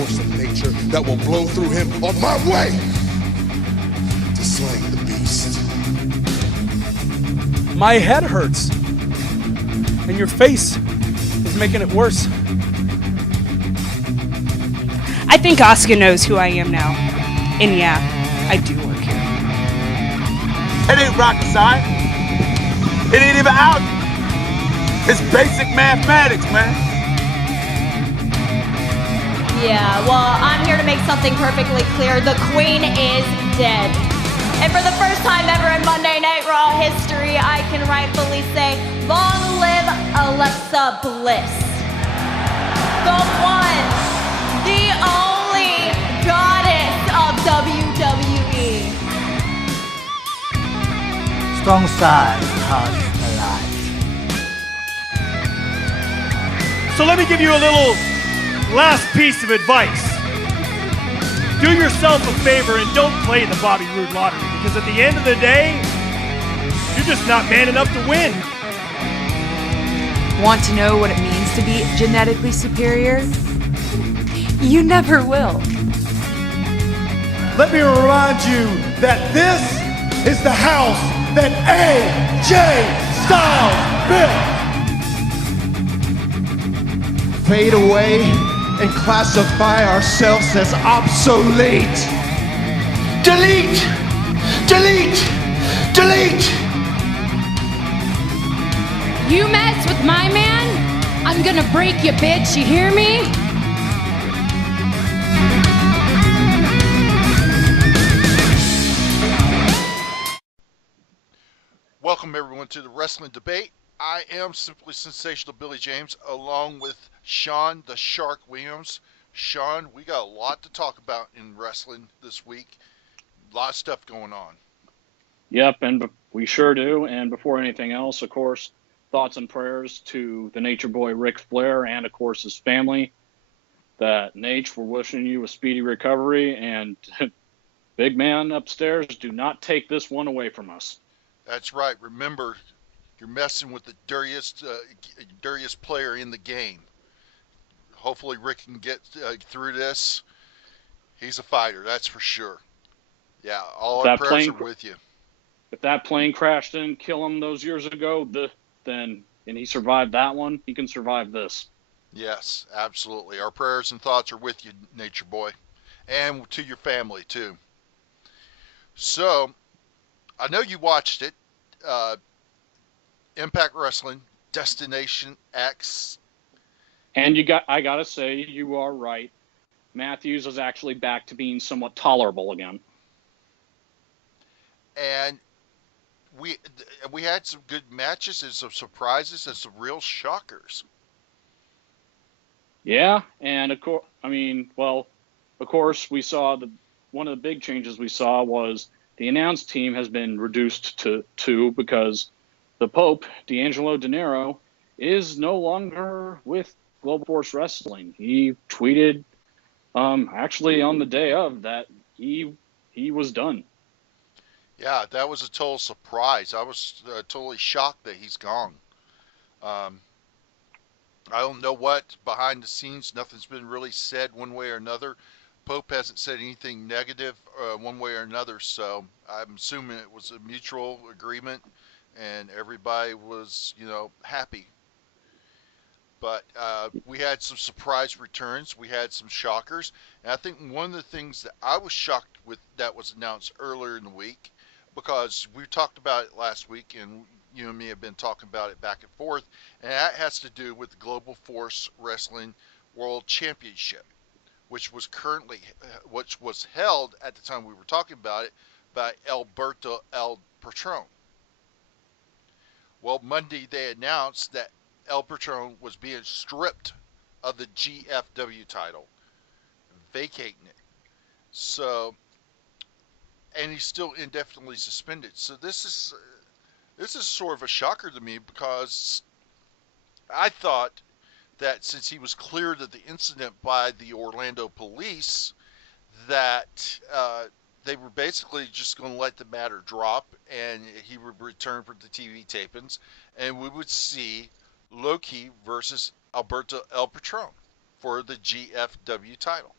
force of nature that will blow through him on my way to slaying the beast. My head hurts, and your face is making it worse. I think Asuka knows who I am now. And yeah, I do work here. It ain't rocket science. It ain't even out. It's basic mathematics, man. Yeah, well, I'm here to make something perfectly clear. The Queen is dead. And for the first time ever in Monday Night Raw history, I can rightfully say, long live Alexa Bliss. The one, the only goddess of WWE. Strong side comes alive. So let me give you a little last piece of advice. Do yourself a favor and don't play the Bobby Roode lottery, because at the end of the day, you're just not man enough to win. Want to know what it means to be genetically superior? You never will. Let me remind you that this is the house that AJ Styles built. Fade away and classify ourselves as obsolete. Delete! Delete! Delete! You mess with my man, I'm gonna break you, bitch, you hear me? Welcome everyone to the Wrestling Debate. I am Simply Sensational Billy James, along with Sean the Shark Williams. Sean, we got a lot to talk about in wrestling this week. A lot of stuff going on. Yep, and we sure do. And before anything else, of course, thoughts and prayers to the Nature Boy Ric Flair and, of course, his family. That Nate, we're wishing you a speedy recovery. And big man upstairs, do not take this one away from us. That's right. Remember, you're messing with the dirtiest player in the game. Hopefully Rick can get through this. He's a fighter, that's for sure. Yeah, all our prayers are with you. If that plane crashed and kill him those years ago, and he survived that one, he can survive this. Yes, absolutely. Our prayers and thoughts are with you, Nature Boy, and to your family too. So, I know you watched it. Impact Wrestling, Destination X. And I gotta say, you are right. Matthews is actually back to being somewhat tolerable again. And we had some good matches and some surprises and some real shockers. Yeah, and of course, we saw one of the big changes we saw was the announce team has been reduced to 2 because the Pope, D'Angelo Dinero, is no longer with Global Force Wrestling. He tweeted, actually on the day of, that he was done. Yeah, that was a total surprise. I was totally shocked that he's gone. I don't know what behind the scenes. Nothing's been really said one way or another. Pope hasn't said anything negative one way or another, so I'm assuming it was a mutual agreement and everybody was, happy. But we had some surprise returns. We had some shockers. And I think one of the things that I was shocked with that was announced earlier in the week, because we talked about it last week and you and me have been talking about it back and forth, and that has to do with the Global Force Wrestling World Championship, which was held at the time we were talking about it by Alberto El Patron. Well, Monday they announced that El Patron was being stripped of the GFW title, vacating it. So, and he's still indefinitely suspended. So this is sort of a shocker to me, because I thought that since he was cleared of the incident by the Orlando police, that they were basically just going to let the matter drop and he would return for the TV tapings and we would see Loki versus Alberto El Patron for the GFW title.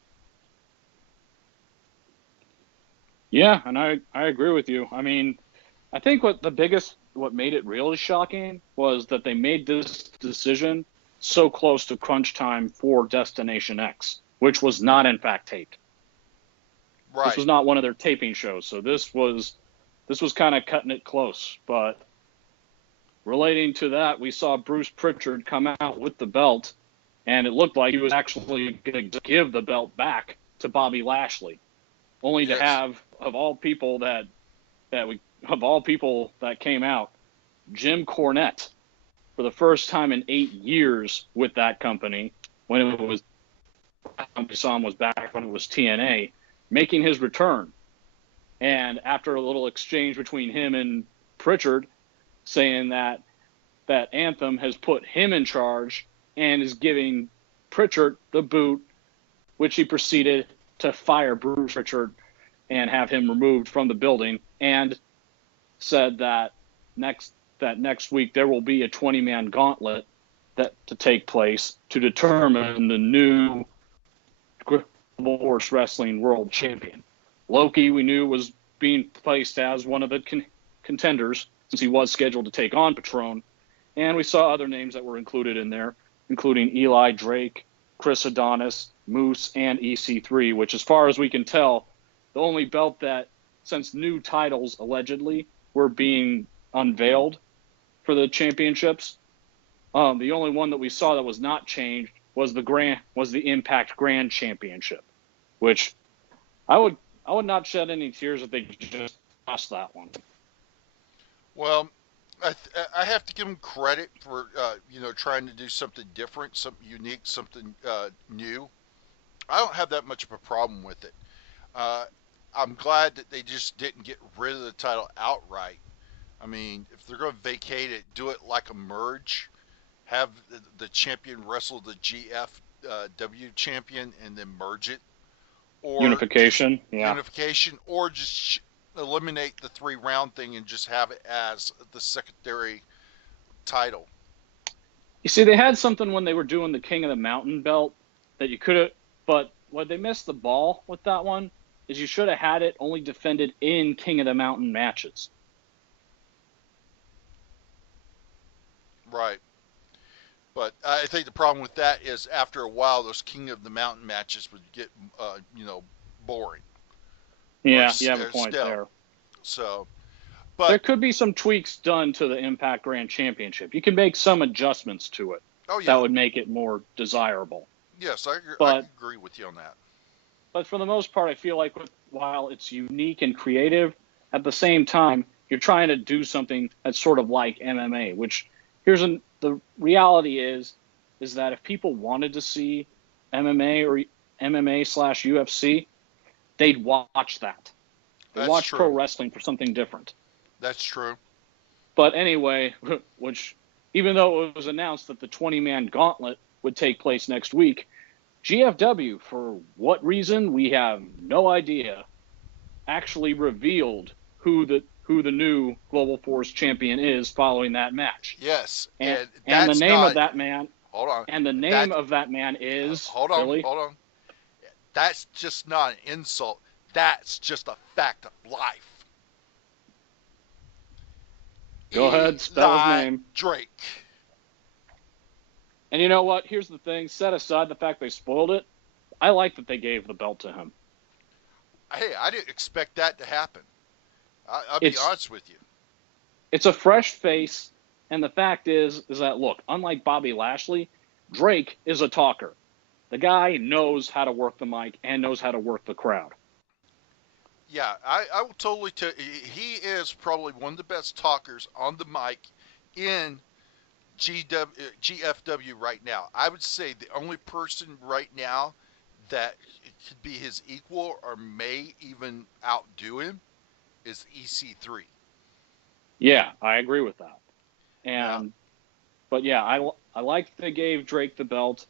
Yeah, and I agree with you. I mean, I think what made it really shocking was that they made this decision so close to crunch time for Destination X, which was not in fact taped. Right. This was not one of their taping shows, so this was kind of cutting it close. But relating to that, we saw Bruce Pritchard come out with the belt, and it looked like he was actually going to give the belt back to Bobby Lashley, only to have, of all people that came out, Jim Cornette, for the first time in 8 years with that company, when it was back when it was TNA, making his return. And after a little exchange between him and Pritchard, saying that Anthem has put him in charge and is giving Pritchard the boot, which he proceeded to fire Bruce Pritchard and have him removed from the building, and said that next week there will be a 20-man gauntlet to take place to determine the new Horse Wrestling World Champion. Loki, we knew, was being placed as one of the contenders, since he was scheduled to take on Patron. And we saw other names that were included in there, including Eli Drake, Chris Adonis, Moose, and EC3, which, as far as we can tell, the only belt that, since new titles allegedly were being unveiled for the championships, the only one that we saw that was not changed was the Impact Grand Championship, which I would not shed any tears if they just lost that one. Well, I have to give them credit for trying to do something different, something unique, something new. I don't have that much of a problem with it. I'm glad that they just didn't get rid of the title outright. I mean, if they're going to vacate it, do it like a merge. Have the champion wrestle the GFW champion and then merge it. Or unification, Unification, or just eliminate the 3-round thing and just have it as the secondary title. You see, they had something when they were doing the King of the Mountain belt that you could have, but what they missed the ball with that one is you should have had it only defended in King of the Mountain matches. Right. But I think the problem with that is after a while, those King of the Mountain matches would get, boring. Yeah, you have a point there. So, but there could be some tweaks done to the Impact Grand Championship. You can make some adjustments to it. Oh, yeah. That would make it more desirable. Yes, I agree with you on that. But for the most part, I feel like while it's unique and creative, at the same time, you're trying to do something that's sort of like MMA, which the reality is that if people wanted to see MMA or MMA/UFC, they'd watch that. They'd watch pro wrestling for something different. That's true. But anyway, which even though it was announced that the 20-man gauntlet would take place next week, GFW, for what reason we have no idea, actually revealed who the new Global Force champion is following that match. Yes, and the name of that man. Hold on. And the name of that man is. Hold on. That's just not an insult. That's just a fact of life. Go ahead, spell his name. Drake. And you know what? Here's the thing. Set aside the fact they spoiled it. I like that they gave the belt to him. Hey, I didn't expect that to happen. I'll be honest with you. It's a fresh face, and the fact is that, look, unlike Bobby Lashley, Drake is a talker. The guy knows how to work the mic and knows how to work the crowd. Yeah, I will totally tell you, he is probably one of the best talkers on the mic in GFW right now. I would say the only person right now that could be his equal or may even outdo him is EC3. Yeah, I agree with that. But yeah, I like that they gave Drake the belt.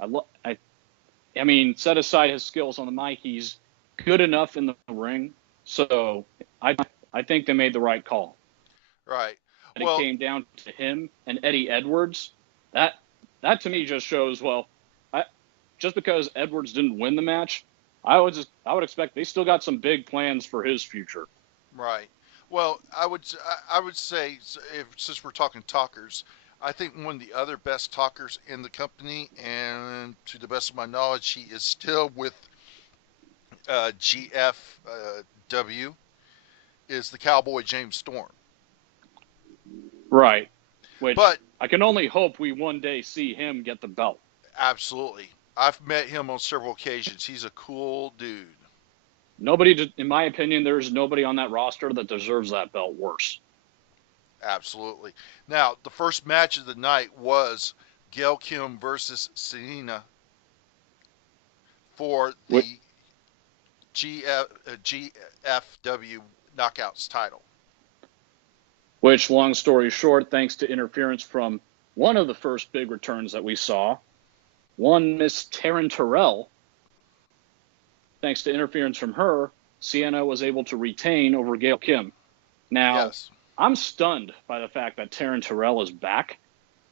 I mean, set aside his skills on the mic, he's good enough in the ring. So I think they made the right call. Right. And it came down to him and Eddie Edwards. That to me just shows, just because Edwards didn't win the match I would expect they still got some big plans for his future. Right. Well, I would say, since we're talking talkers, I think one of the other best talkers in the company, and to the best of my knowledge, he is still with GFW, is the Cowboy James Storm. Right. Which But I can only hope we one day see him get the belt. absolutely, I've met him on several occasions. He's a cool dude. Nobody, in my opinion, there's nobody on that roster that deserves that belt worse. Absolutely. Now, the first match of the night was Gail Kim versus Selena for the GFW Knockouts title. Which, long story short, thanks to interference from one of the first big returns that we saw, one Miss Taryn Terrell, thanks to interference from her, Sienna was able to retain over Gail Kim. Now, yes. I'm stunned by the fact that Taryn Terrell is back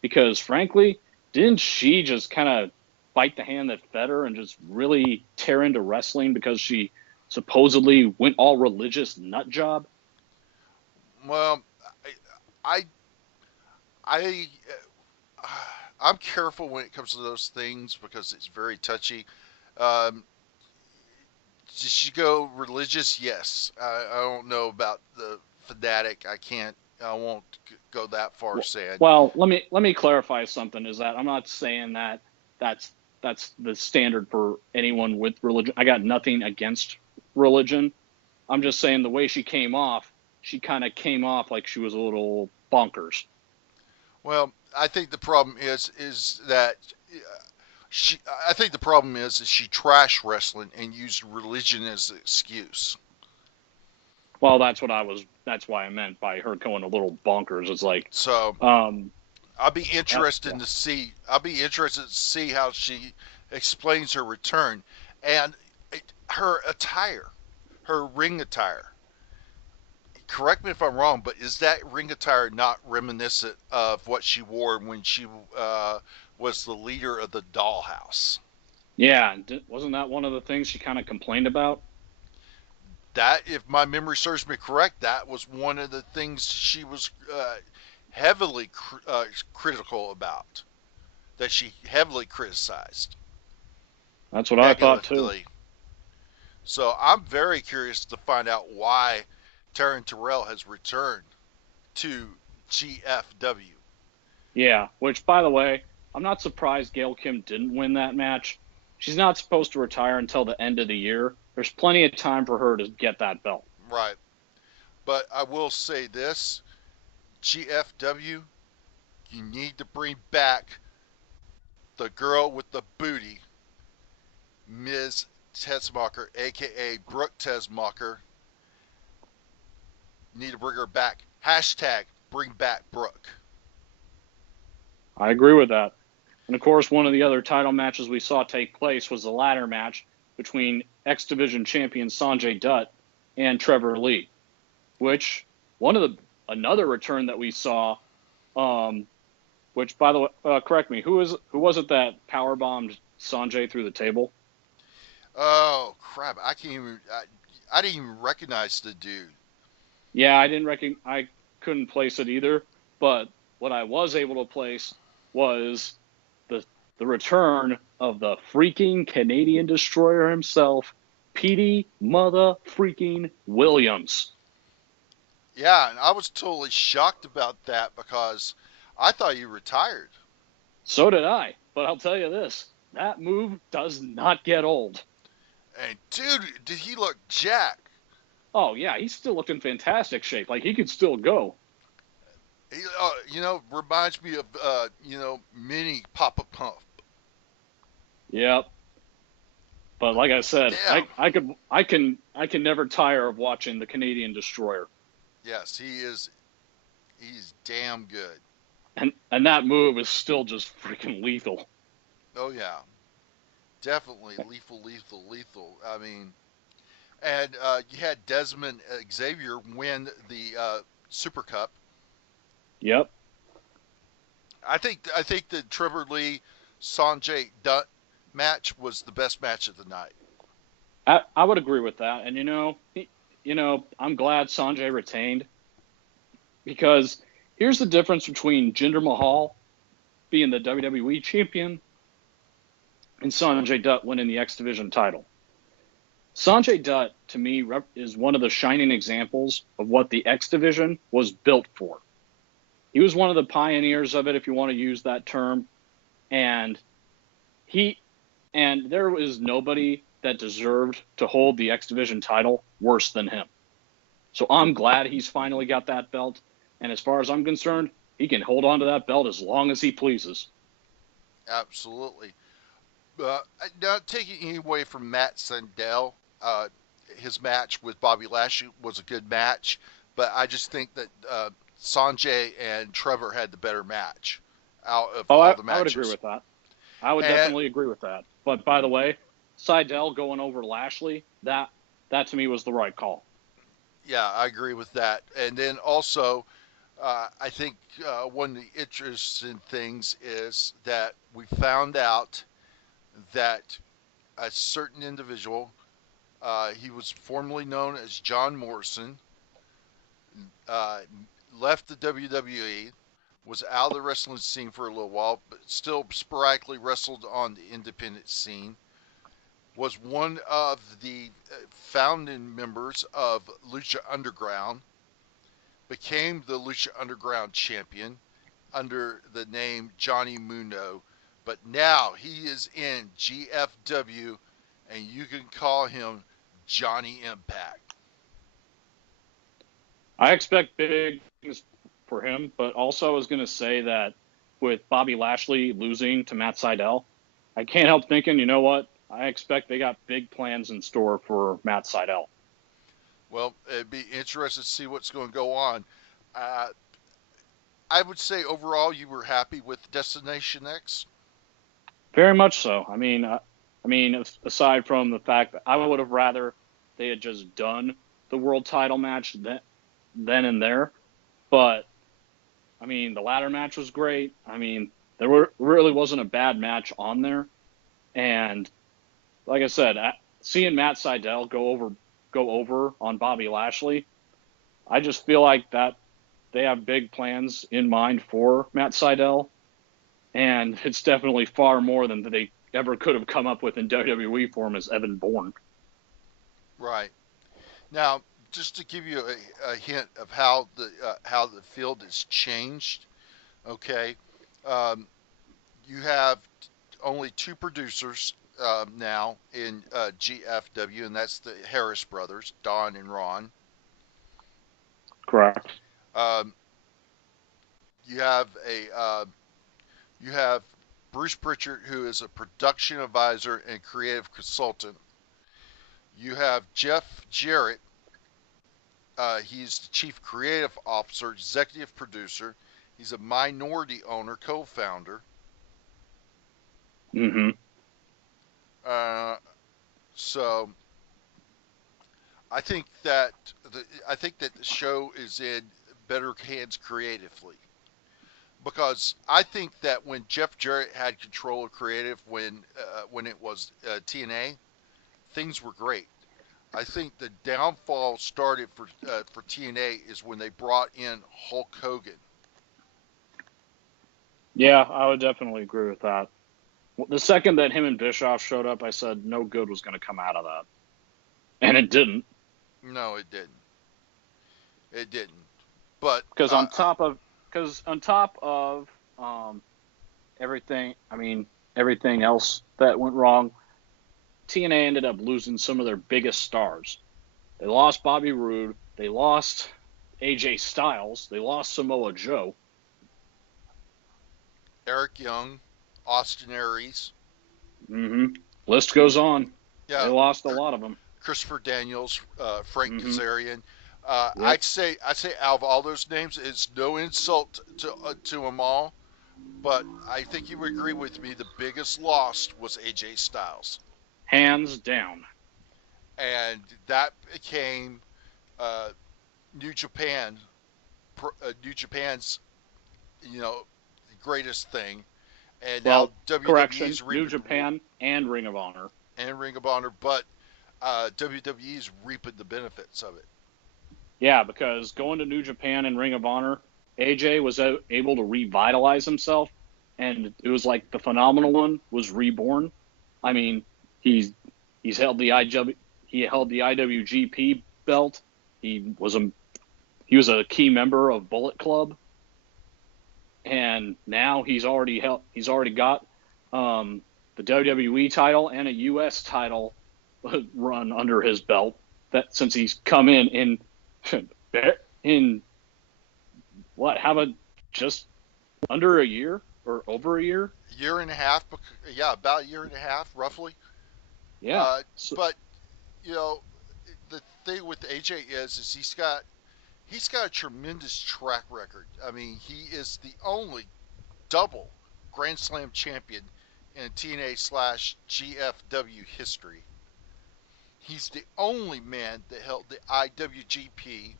because, frankly, didn't she just kind of bite the hand that fed her and just really tear into wrestling because she supposedly went all religious nut job? Well, I'm careful when it comes to those things because it's very touchy. Did she go religious? Yes. I don't know about the fanatic. I won't go that far saying. Well, let me clarify something. Is that I'm not saying that that's the standard for anyone with religion. I got nothing against religion. I'm just saying the way she came off, she kind of came off like she was a little bonkers. Well, I think the problem is that I think the problem is that she trashed wrestling and used religion as an excuse. Well, that's why I meant by her going a little bonkers. It's like, so I'll be interested to see how she explains her return and her attire, her ring attire. Correct me if I'm wrong, but is that ring attire not reminiscent of what she wore when she was the leader of the Dollhouse? Yeah, wasn't that one of the things she kind of complained about? That, if my memory serves me correct, that was one of the things she was heavily critical about, that she heavily criticized. That's what I thought too. So I'm very curious to find out why Taryn Terrell has returned to GFW. Yeah, which, by the way, I'm not surprised Gail Kim didn't win that match. She's not supposed to retire until the end of the year. There's plenty of time for her to get that belt. Right. But I will say this, GFW, you need to bring back the girl with the booty, Ms. Tesmacher, a.k.a. Brooke Tesmacher. Need to bring her back. Hashtag bring back Brooke. I agree with that. And, of course, one of the other title matches we saw take place was the ladder match between X Division champion Sanjay Dutt and Trevor Lee, which another return that we saw, which, by the way, correct me, who was it that powerbombed Sanjay through the table? Oh, crap. I didn't even recognize the dude. Yeah, I couldn't place it either, but what I was able to place was the return of the freaking Canadian Destroyer himself, Petey Mother freaking Williams. Yeah, and I was totally shocked about that because I thought he retired. So did I, but I'll tell you this, that move does not get old. And dude, did he look jacked? Oh yeah, he still looked in fantastic shape. Like he could still go. He, reminds me of mini Papa Pump. Yep. But like I said, I can never tire of watching the Canadian Destroyer. Yes, he's damn good. And that move is still just freaking lethal. Oh yeah. Definitely lethal. I mean, and you had Desmond Xavier win the Super Cup. Yep. I think the Trevor Lee Sanjay Dutt match was the best match of the night. I would agree with that. And I'm glad Sanjay retained, because here's the difference between Jinder Mahal being the WWE champion and Sanjay Dutt winning the X Division title. Sanjay Dutt, to me, is one of the shining examples of what the X Division was built for. He was one of the pioneers of it, if you want to use that term, and there was nobody that deserved to hold the X Division title worse than him. So I'm glad he's finally got that belt, and as far as I'm concerned, he can hold on to that belt as long as he pleases. Absolutely. Not taking any away from Matt Sandell, his match with Bobby Lashley was a good match, but I just think that Sanjay and Trevor had the better match out of all the matches. I would agree with that. I would definitely agree with that. But by the way, Sydal going over Lashley, that to me was the right call. Yeah, I agree with that. And then also, I think one of the interesting things is that we found out that a certain individual, he was formerly known as John Morrison, left the WWE, was out of the wrestling scene for a little while, but still sporadically wrestled on the independent scene, was one of the founding members of Lucha Underground, became the Lucha Underground champion under the name Johnny Mundo, but now he is in GFW, and you can call him Johnny Impact. I expect big things for him, but also I was going to say that with Bobby Lashley losing to Matt Sydal, I can't help thinking, you know what? I expect they got big plans in store for Matt Sydal. Well, it'd be interesting to see what's going to go on. I would say overall you were happy with Destination X? Very much so. I mean, aside from the fact that I would have rather they had just done the world title match then and there, but I mean, the ladder match was great. I mean, really wasn't a bad match on there, and like I said, seeing Matt Sydal go over on Bobby Lashley, I just feel like that they have big plans in mind for Matt Sydal, and it's definitely far more than they ever could have come up with in WWE for him as Evan Bourne. Right. Now, just to give you a hint of how the field has changed, okay, you have only two producers now in GFW, and that's the Harris brothers, Don and Ron. Correct. You have Bruce Pritchard, who is a production advisor and creative consultant. You have Jeff Jarrett. He's the chief creative officer, executive producer. He's a minority owner, co-founder. Mm-hmm. So I think that the show is in better hands creatively, because I think that when Jeff Jarrett had control of creative when it was TNA, things were great. I think the downfall started for TNA is when they brought in Hulk Hogan. Yeah, I would definitely agree with that. The second that him and Bischoff showed up, I said no good was going to come out of that. And it didn't. No, it didn't. It didn't. But because on top of everything else that went wrong, TNA ended up losing some of their biggest stars. They lost Bobby Roode. They lost AJ Styles. They lost Samoa Joe. Eric Young, Austin Aries. Mm-hmm. List goes on. Yeah, they lost a lot of them. Christopher Daniels, Frank Kazarian. Yep. I'd say out of all those names, it's no insult to them all, but I think you would agree with me. The biggest loss was AJ Styles, hands down, and that became New Japan's greatest thing. And now WWE's New Japan and Ring of Honor. But WWE is reaping the benefits of it. Yeah, because going to New Japan and Ring of Honor, AJ was able to revitalize himself, and it was like the Phenomenal One was reborn. I mean, he's held the IWGP belt. He was a key member of Bullet Club, and now he's already got the WWE title and a U.S. title run under his belt. That since he's come in what? How about just under a year or over a year? Year and a half, yeah, about a year and a half, roughly. Yeah. But you know, the thing with AJ is he's got a tremendous track record. I mean, he is the only double Grand Slam champion in TNA/GFW history. He's the only man that held the IWGP,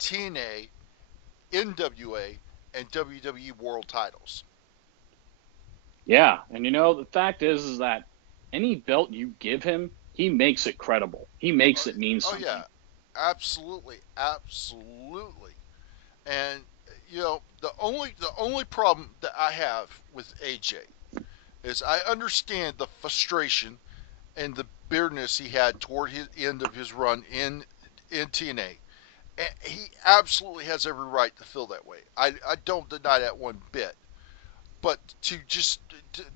TNA, NWA, and WWE world titles. Yeah, and the fact is that any belt you give him, he makes it credible. He makes it mean something. Oh yeah, absolutely. And the only problem that I have with AJ is I understand the frustration and the bitterness he had toward his end of his run in TNA. And he absolutely has every right to feel that way. I don't deny that one bit. But to just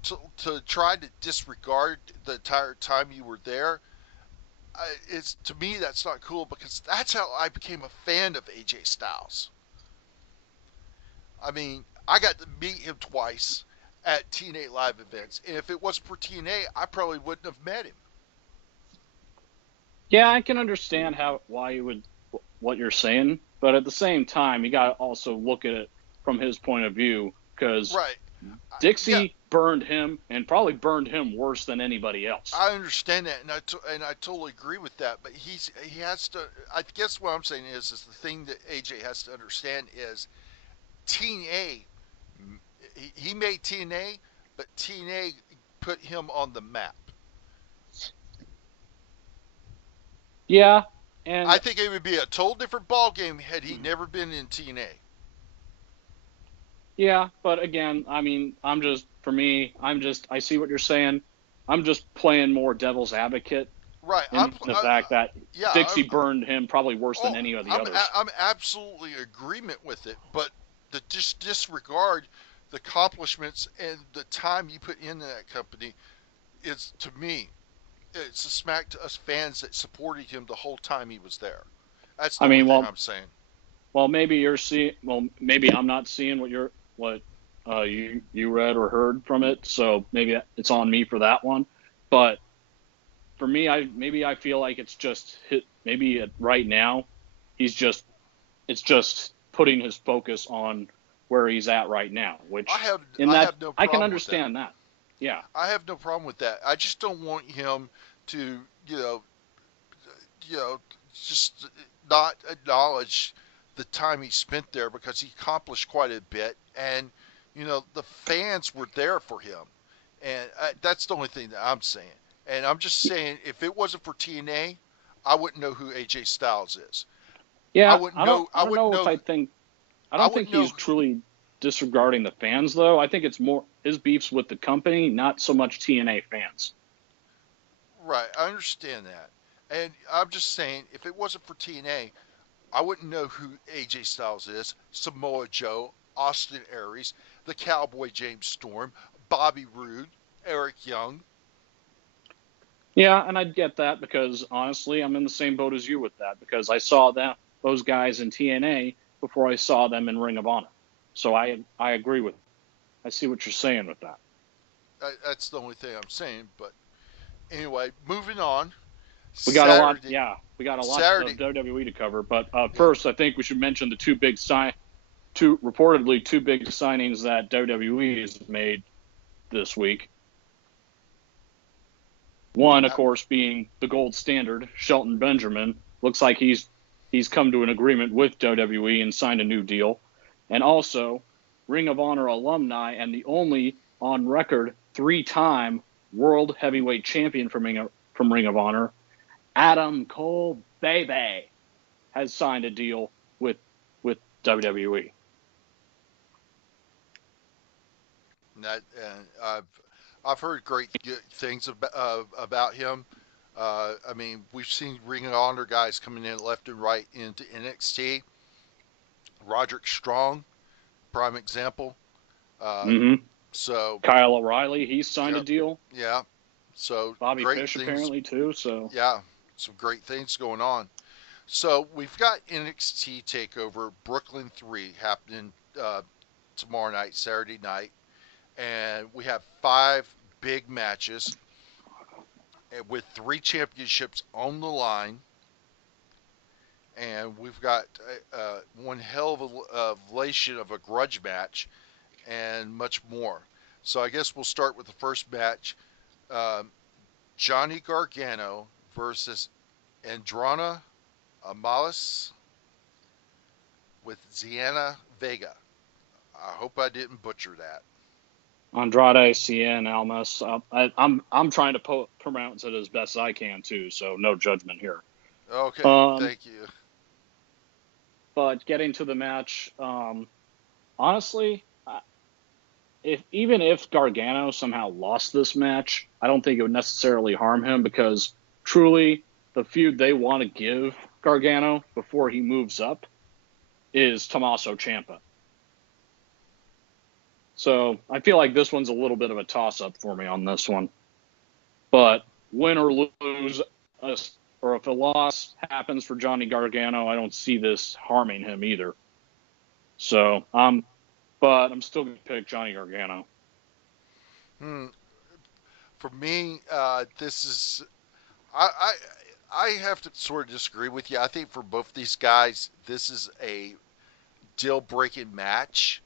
to try to disregard the entire time you were there, it's, to me, that's not cool, because that's how I became a fan of AJ Styles. I mean, I got to meet him twice at TNA live events, and if it wasn't for TNA, I probably wouldn't have met him. Yeah, I can understand what you're saying, but at the same time, you got to also look at it from his point of view, because right. Dixie burned him, and probably burned him worse than anybody else. I understand that, and I totally agree with that. But he has to. I guess what I'm saying is the thing that AJ has to understand is TNA. He made TNA, but TNA put him on the map. Yeah, and I think it would be a total different ball game had he never been in TNA. Yeah, but again, I mean, I see what you're saying. I'm just playing more devil's advocate. Right. The fact that Dixie burned him probably worse than any of the others. I'm absolutely in agreement with it, but to just disregard the accomplishments and the time you put into that company is, to me, it's a smack to us fans that supported him the whole time he was there. That's the only thing I'm saying. Well, maybe you're seeing. Well, maybe I'm not seeing what you read or heard from it. So maybe it's on me for that one. But for me, I feel like it's just right now, it's just putting his focus on where he's at right now. Which I have no problem I can understand that. Yeah, I have no problem with that. I just don't want him to, just not acknowledge the time he spent there, because he accomplished quite a bit, and the fans were there for him, and that's the only thing that I'm saying. And I'm just saying, if it wasn't for TNA, I wouldn't know who AJ Styles is. Yeah, I don't think he's truly disregarding the fans, though. I think it's more his beefs with the company, not so much TNA fans. Right, I understand that, and I'm just saying, if it wasn't for TNA, I wouldn't know who AJ Styles is, Samoa Joe, Austin Aries, the Cowboy James Storm, Bobby Roode, Eric Young. Yeah, and I'd get that, because honestly, I'm in the same boat as you with that, because I saw those guys in TNA before I saw them in Ring of Honor. So I agree with. I see what you're saying with that. That's the only thing I'm saying. But anyway, moving on. We got a lot. Yeah, we got a lot of WWE to cover. But first, I think we should mention the two big signings that WWE has made this week. One, of course, being the gold standard, Shelton Benjamin. Looks like he's come to an agreement with WWE and signed a new deal. And also, Ring of Honor alumni and the only on record 3-time World Heavyweight Champion for from Ring of Honor, Adam Cole baby has signed a deal with WWE. That I've heard great things about him. I mean, we've seen Ring of Honor guys coming in left and right into NXT. Roderick Strong, prime example. So Kyle O'Reilly, he's signed a deal. Yeah. So Bobby great Fish things, apparently too. So yeah, some great things going on. So we've got NXT Takeover Brooklyn 3 happening tomorrow night, Saturday night, and we have 5 big matches with 3 championships on the line, and we've got one hell of a relation of a grudge match and much more. So I guess we'll start with the first match. Johnny Gargano versus Andrade Amalis with Ziana Vega. I hope I didn't butcher that. Andrade Cien Almas. I'm trying to pronounce it as best I can too, so no judgment here. Okay, thank you. But getting to the match, honestly, if Gargano somehow lost this match, I don't think it would necessarily harm him, because truly the feud they want to give Gargano before he moves up is Tommaso Ciampa. So I feel like this one's a little bit of a toss-up for me on this one. But win or lose, or if a loss happens for Johnny Gargano, I don't see this harming him either. So, but I'm still going to pick Johnny Gargano. For me, this is... I have to sort of disagree with you. I think for both these guys, this is a deal-breaking match.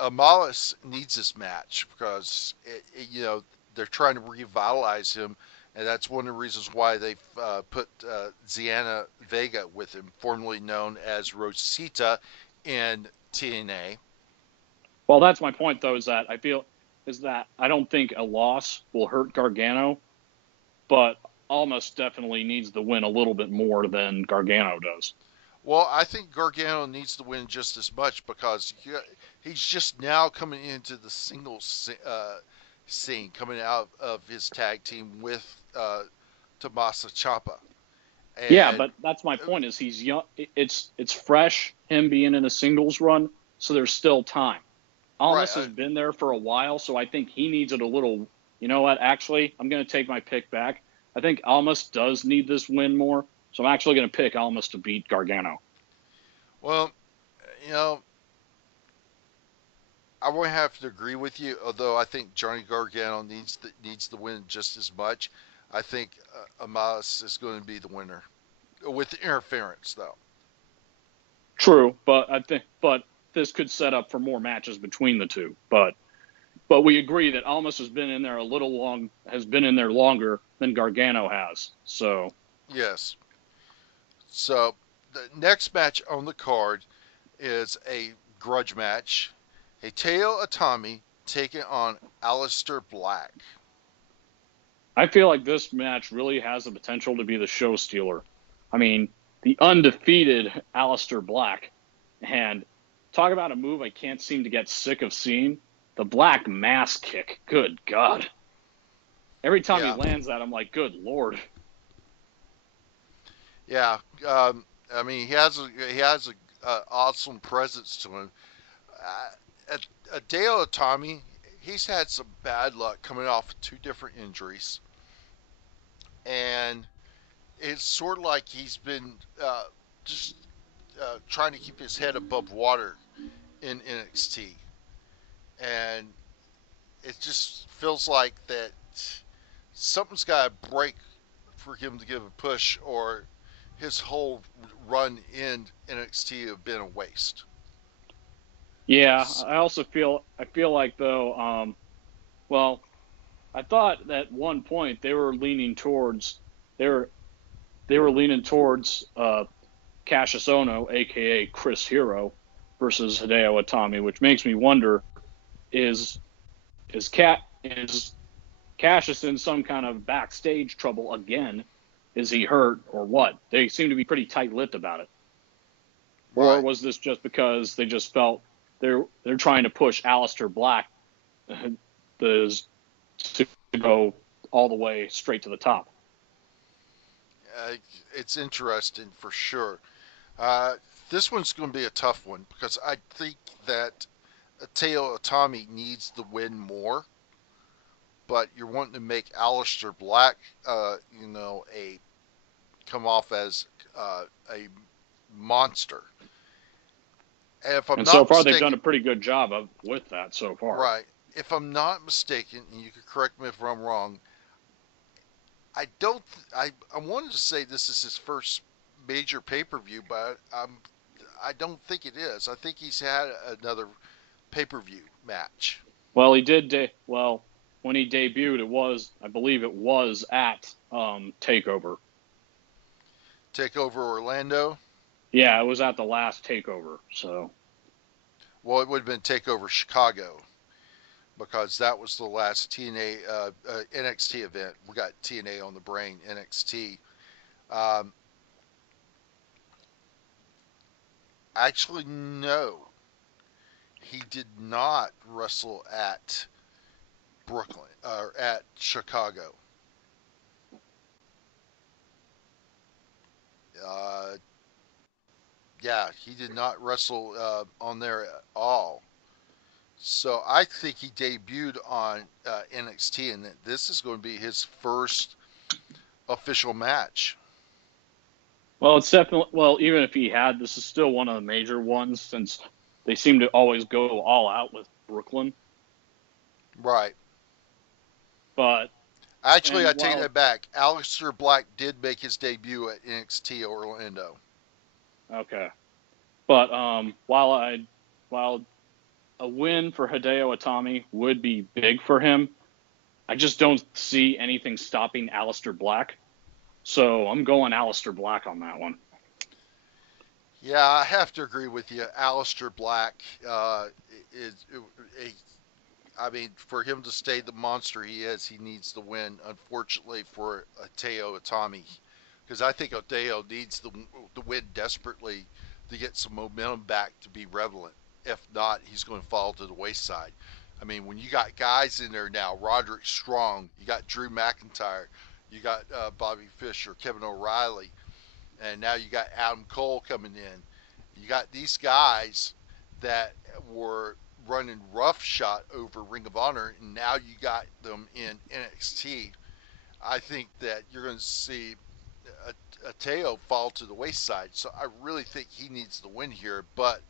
Amalis needs this match because they're trying to revitalize him, and that's one of the reasons why they've put Ziana Vega with him, formerly known as Rosita in TNA. Well, that's my point, though, is that I don't think a loss will hurt Gargano, but Almas definitely needs the win a little bit more than Gargano does. Well, I think Gargano needs to win just as much because he's just now coming into the singles scene, coming out of his tag team with Tommaso Ciampa. Yeah, but that's my point, is he's young. It's fresh, him being in a singles run, so there's still time. Almas has been there for a while, so I think he needs it a little. You know what? Actually, I'm going to take my pick back. I think Almas does need this win more, so I'm actually going to pick Almas to beat Gargano. Well, I won't have to agree with you, although I think Johnny Gargano needs the win just as much. I think Amalis is going to be the winner, with interference, though. True, but this could set up for more matches between the two. But we agree that Almas has been in there longer than Gargano has. So yes. So the next match on the card is a grudge match. Hideo Itami taking on Aleister Black. I feel like this match really has the potential to be the show stealer. I mean, the undefeated Aleister Black. And talk about a move I can't seem to get sick of seeing. The Black Mass Kick. Good God. Every time he lands that, I'm like, good Lord. Yeah. I mean, he has a awesome presence to him. Hideo Itami, he's had some bad luck coming off 2 different injuries. And it's sort of like he's been just trying to keep his head above water in NXT. And it just feels like that something's got to break for him to give a push, or his whole run in NXT have been a waste. Yeah, I also feel like, though, I thought that at one point they were leaning towards Cassius Ohno, aka Chris Hero, versus Hideo Itami, which makes me wonder: is Cash is in some kind of backstage trouble again. Is he hurt or what? They seem to be pretty tight-lipped about it. Or Right. was this just because they just felt they're trying to push Aleister Black to go all the way straight to the top? It's interesting for sure. This one's going to be a tough one because I think that Teo Itami needs the win more, but you're wanting to make Aleister Black, come off as a monster. And so far, they've done a pretty good job with that so far. Right. If I'm not mistaken, and you can correct me if I'm wrong, I wanted to say this is his first major pay-per-view, but I don't think it is. I think he's had another pay-per-view match. Well, he did. When he debuted, I believe it was at Takeover. Takeover Orlando? Yeah, it was at the last Takeover. So. Well, it would have been Takeover Chicago, because that was the last TNA NXT event. We got TNA on the brain, NXT. Actually, no. He did not wrestle at Brooklyn or at Chicago. Yeah, he did not wrestle on there at all. So I think he debuted on NXT, and this is going to be his first official match. Well, it's definitely, even if he had, this is still one of the major ones, since they seem to always go all out with Brooklyn. Right. But actually, I take that back. Aleister Black did make his debut at NXT Orlando. Okay. But while a win for Hideo Itami would be big for him, I just don't see anything stopping Aleister Black. So I'm going Aleister Black on that one. Yeah, I have to agree with you. Aleister Black for him to stay the monster he is, he needs the win. Unfortunately for Hideo Itami, because I think Hideo needs the win desperately to get some momentum back to be relevant. If not, he's going to fall to the wayside. I mean, when you got guys in there now, Roderick Strong, you got Drew McIntyre, you got Bobby Fischer, Kevin O'Reilly, and now you got Adam Cole coming in. You got these guys that were running roughshod over Ring of Honor, and now you got them in NXT. I think that you're going to see a Teo fall to the wayside. So I really think he needs the win here, but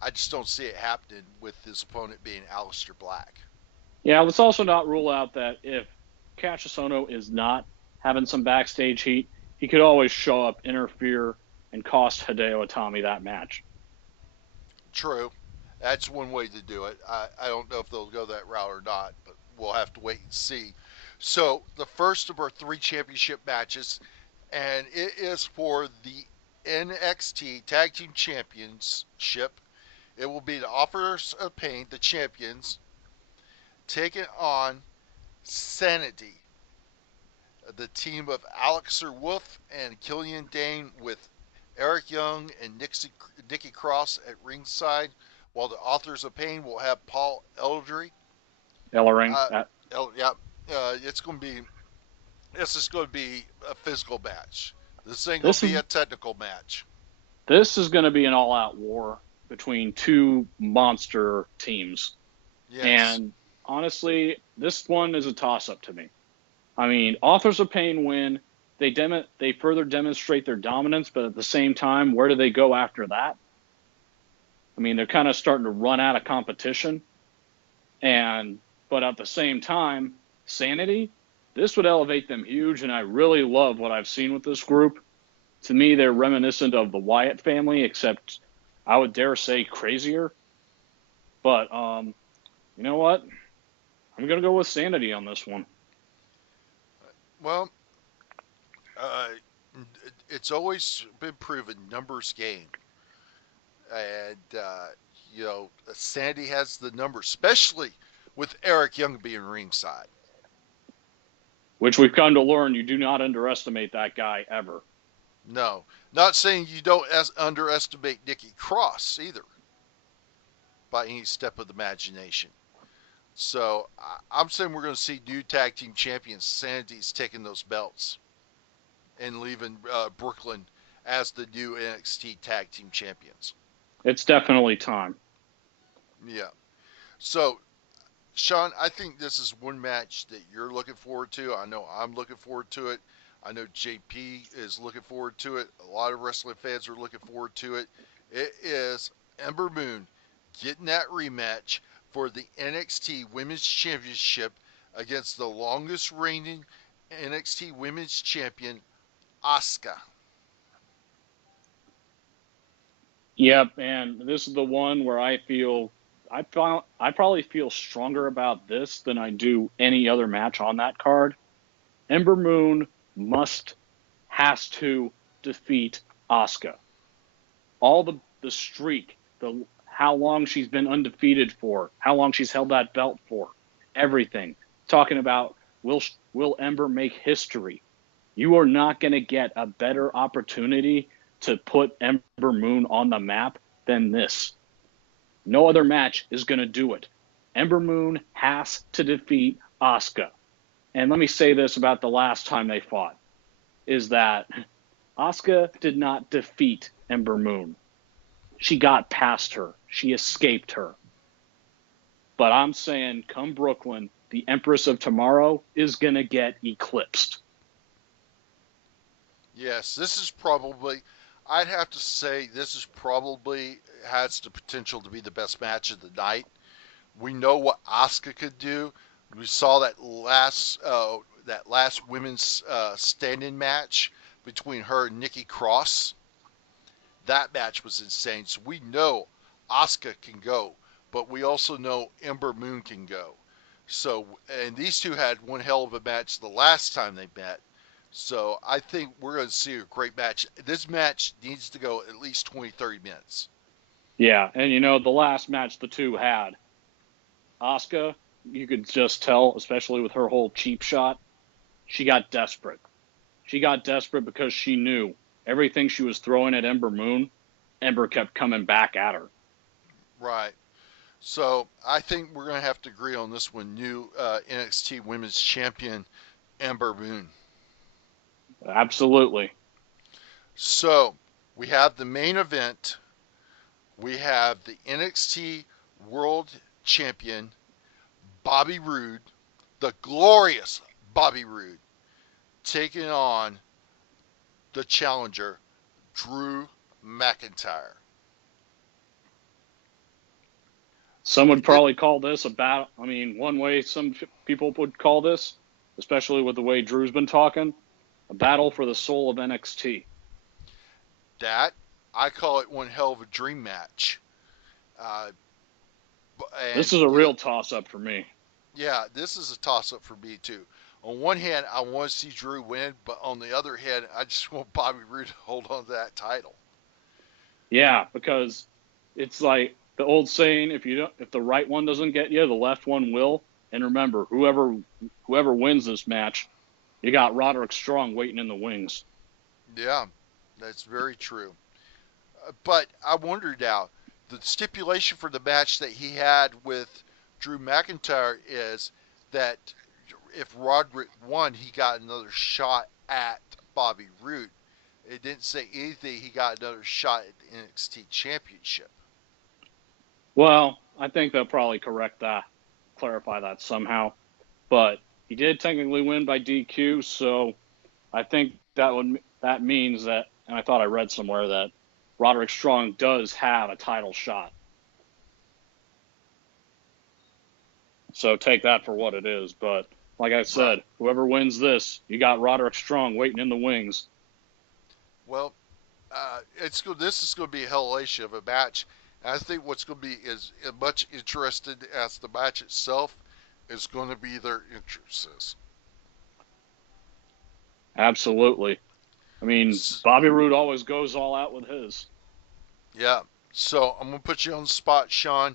I just don't see it happening with his opponent being Aleister Black. Yeah, let's also not rule out that if Cassius Ohno is not having some backstage heat, he could always show up, interfere, and cost Hideo Itami that match. True. That's one way to do it. I don't know if they'll go that route or not, but we'll have to wait and see. So the first of our 3 championship matches, and it is for the NXT Tag Team Championship. It will be the Authors of Pain, the champions, taking on Sanity, the team of Alexa Wolf and Killian Dane, with Eric Young and Nikki Cross at ringside, while the Authors of Pain will have Paul Ellering. It's going to be. This is going to be a physical match. This ain't going to be a technical match. This is going to be an all-out war between 2 monster teams. Yes. And honestly, this one is a toss-up to me. I mean, Authors of Pain win. They further demonstrate their dominance, but at the same time, where do they go after that? I mean, they're kind of starting to run out of competition. But at the same time, Sanity, this would elevate them huge, and I really love what I've seen with this group. To me, they're reminiscent of the Wyatt family, except I would dare say crazier. But you know what? I'm going to go with Sanity on this one. Well, it's always been proven, numbers game. And, Sandy has the numbers, especially with Eric Young being ringside. which we've come to learn you do not underestimate that guy ever. No. Not saying you don't underestimate Nikki Cross either, by any step of the imagination. So I'm saying we're going to see new tag team champions, Sanity's taking those belts and leaving Brooklyn as the new NXT tag team champions. It's definitely time. Yeah. So, Sean, I think this is one match that you're looking forward to. I know I'm looking forward to it. I know JP is looking forward to it. A lot of wrestling fans are looking forward to it. It is Ember Moon getting that rematch for the NXT Women's Championship against the longest reigning NXT Women's Champion, Asuka. Yep, and this is the one where I probably feel stronger about this than I do any other match on that card. Ember Moon has to defeat Asuka. All the streak, how long she's been undefeated for, how long she's held that belt for, everything. Talking about will Ember make history? You are not going to get a better opportunity to put Ember Moon on the map than this. No other match is going to do it. Ember Moon has to defeat Asuka. And let me say this about the last time they fought, is that Asuka did not defeat Ember Moon. She got past her. She escaped her. But I'm saying, come Brooklyn, the Empress of Tomorrow is going to get eclipsed. Yes, this is probably, I'd have to say, this is probably has the potential to be the best match of the night. We know what Asuka could do. We saw that last women's stand-in match between her and Nikki Cross. That match was insane. So we know Asuka can go, but we also know Ember Moon can go. So, and these two had one hell of a match the last time they met. So I think we're going to see a great match. This match needs to go at least 20, 30 minutes. Yeah, and the last match the two had, Asuka, you could just tell, especially with her whole cheap shot, she got desperate. She got desperate because she knew everything she was throwing at Ember Moon, Ember kept coming back at her. Right. So I think we're going to have to agree on this one. New NXT Women's Champion, Ember Moon. Absolutely. So we have the main event. We have the NXT World Champion, Bobby Roode, the glorious Bobby Roode, taking on the challenger, Drew McIntyre. Some would probably call this a battle. I mean, one way some people would call this, especially with the way Drew's been talking, a battle for the soul of NXT. That, I call it one hell of a dream match. This is a real toss-up for me. Yeah, this is a toss-up for me, too. On one hand, I want to see Drew win, but on the other hand, I just want Bobby Roode to hold on to that title. Yeah, because it's like the old saying, if the right one doesn't get you, the left one will. And remember, whoever wins this match, you got Roderick Strong waiting in the wings. Yeah, that's very true. But I wonder now, the stipulation for the match that he had with Drew McIntyre is that if Roderick won, he got another shot at Bobby Roode. It didn't say anything. He got another shot at the NXT Championship. Well, I think they'll probably clarify that somehow. But he did technically win by DQ, so I think that means that, and I thought I read somewhere that Roderick Strong does have a title shot. So take that for what it is. But like I said, whoever wins this, you got Roderick Strong waiting in the wings. Well, this is going to be a hellation of a match. And I think what's going to be as much interested as the match itself is going to be their entrances. Absolutely. I mean, Bobby Roode always goes all out with his. Yeah. So I'm going to put you on the spot, Sean.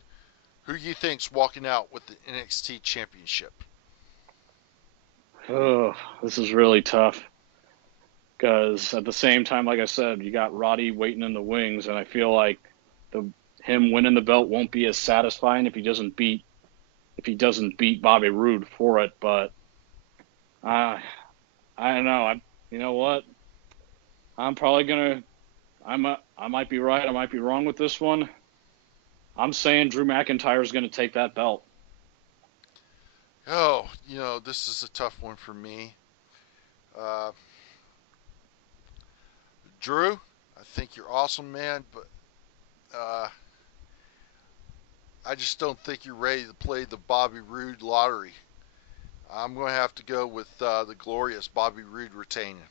Who do you think's walking out with the NXT Championship? Oh, this is really tough. Because at the same time, like I said, you got Roddy waiting in the wings, and I feel like him winning the belt won't be as satisfying if he doesn't beat Bobby Roode for it. But I don't know. You know what? I'm probably gonna. I might be right. I might be wrong with this one. I'm saying Drew McIntyre is going to take that belt. Oh, this is a tough one for me. Drew, I think you're awesome, man, but I just don't think you're ready to play the Bobby Roode lottery. I'm going to have to go with the glorious Bobby Roode retaining.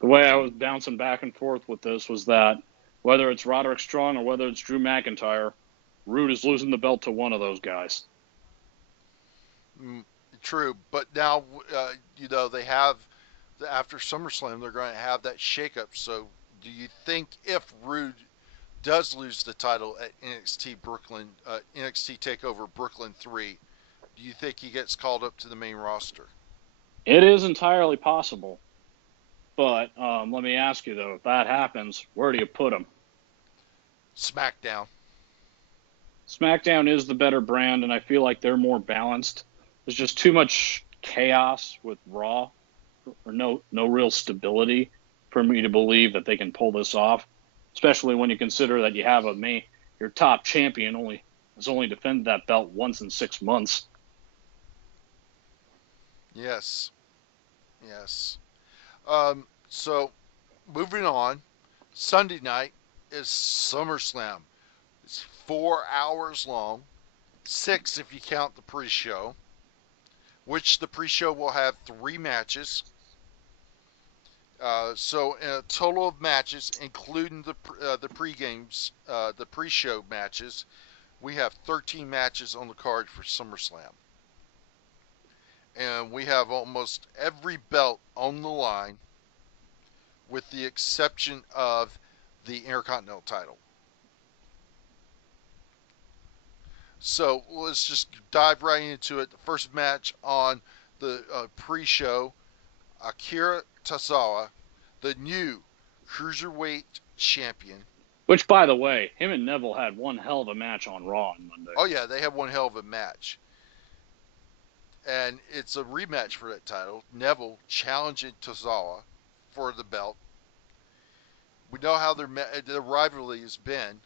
The way I was bouncing back and forth with this was that whether it's Roderick Strong or whether it's Drew McIntyre, Roode is losing the belt to one of those guys. True, but now, they have, after SummerSlam, they're going to have that shakeup. So do you think if Roode does lose the title at NXT Takeover Brooklyn 3, do you think he gets called up to the main roster? It is entirely possible. But let me ask you, though, if that happens, where do you put him? SmackDown. SmackDown is the better brand, and I feel like they're more balanced. There's just too much chaos with Raw, or no real stability for me to believe that they can pull this off, especially when you consider that you have your top champion has only defended that belt once in 6 months. Yes. So, moving on, Sunday night is SummerSlam. It's 4 hours long, 6 if you count the pre-show, which the pre-show will have 3 matches. So, in a total of matches, including the pre-games, the pre-show matches, we have 13 matches on the card for SummerSlam. And we have almost every belt on the line, with the exception of the Intercontinental title. So let's just dive right into it. The first match on the pre-show, Akira Tozawa, the new Cruiserweight Champion. Which, by the way, him and Neville had one hell of a match on Raw on Monday. Oh, yeah, they had one hell of a match. And it's a rematch for that title. Neville challenging Tozawa for the belt. We know how their rivalry has been.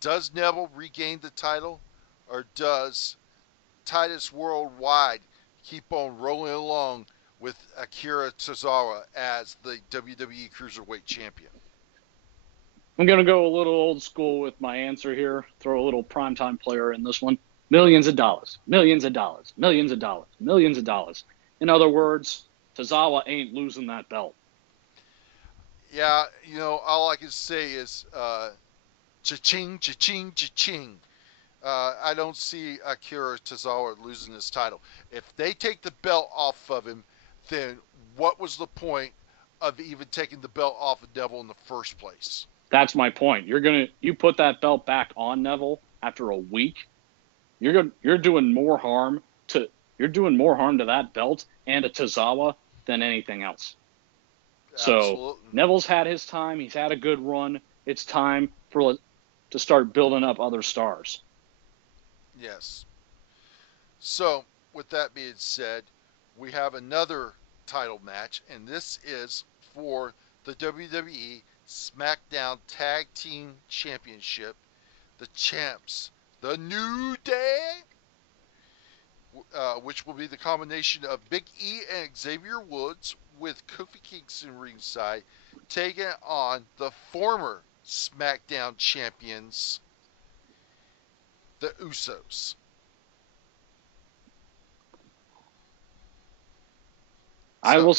Does Neville regain the title, or does Titus Worldwide keep on rolling along with Akira Tozawa as the WWE Cruiserweight Champion? I'm going to go a little old school with my answer here. Throw a little primetime player in this one. Millions of dollars, millions of dollars, millions of dollars, millions of dollars. In other words, Tozawa ain't losing that belt. Yeah, all I can say is cha-ching, cha-ching, cha-ching. I don't see Akira Tozawa losing his title. If they take the belt off of him, then what was the point of even taking the belt off of Neville in the first place? That's my point. You put that belt back on Neville after a week, you're doing more harm to that belt and to Tozawa than anything else. Absolutely. So Neville's had his time. He's had a good run. It's time to start building up other stars. Yes. So, with that being said, we have another title match, and this is for the WWE SmackDown Tag Team Championship. The champs, the New Day, which will be the combination of Big E and Xavier Woods, with Kofi Kingston ringside, taking on the former SmackDown champions, the Usos. I will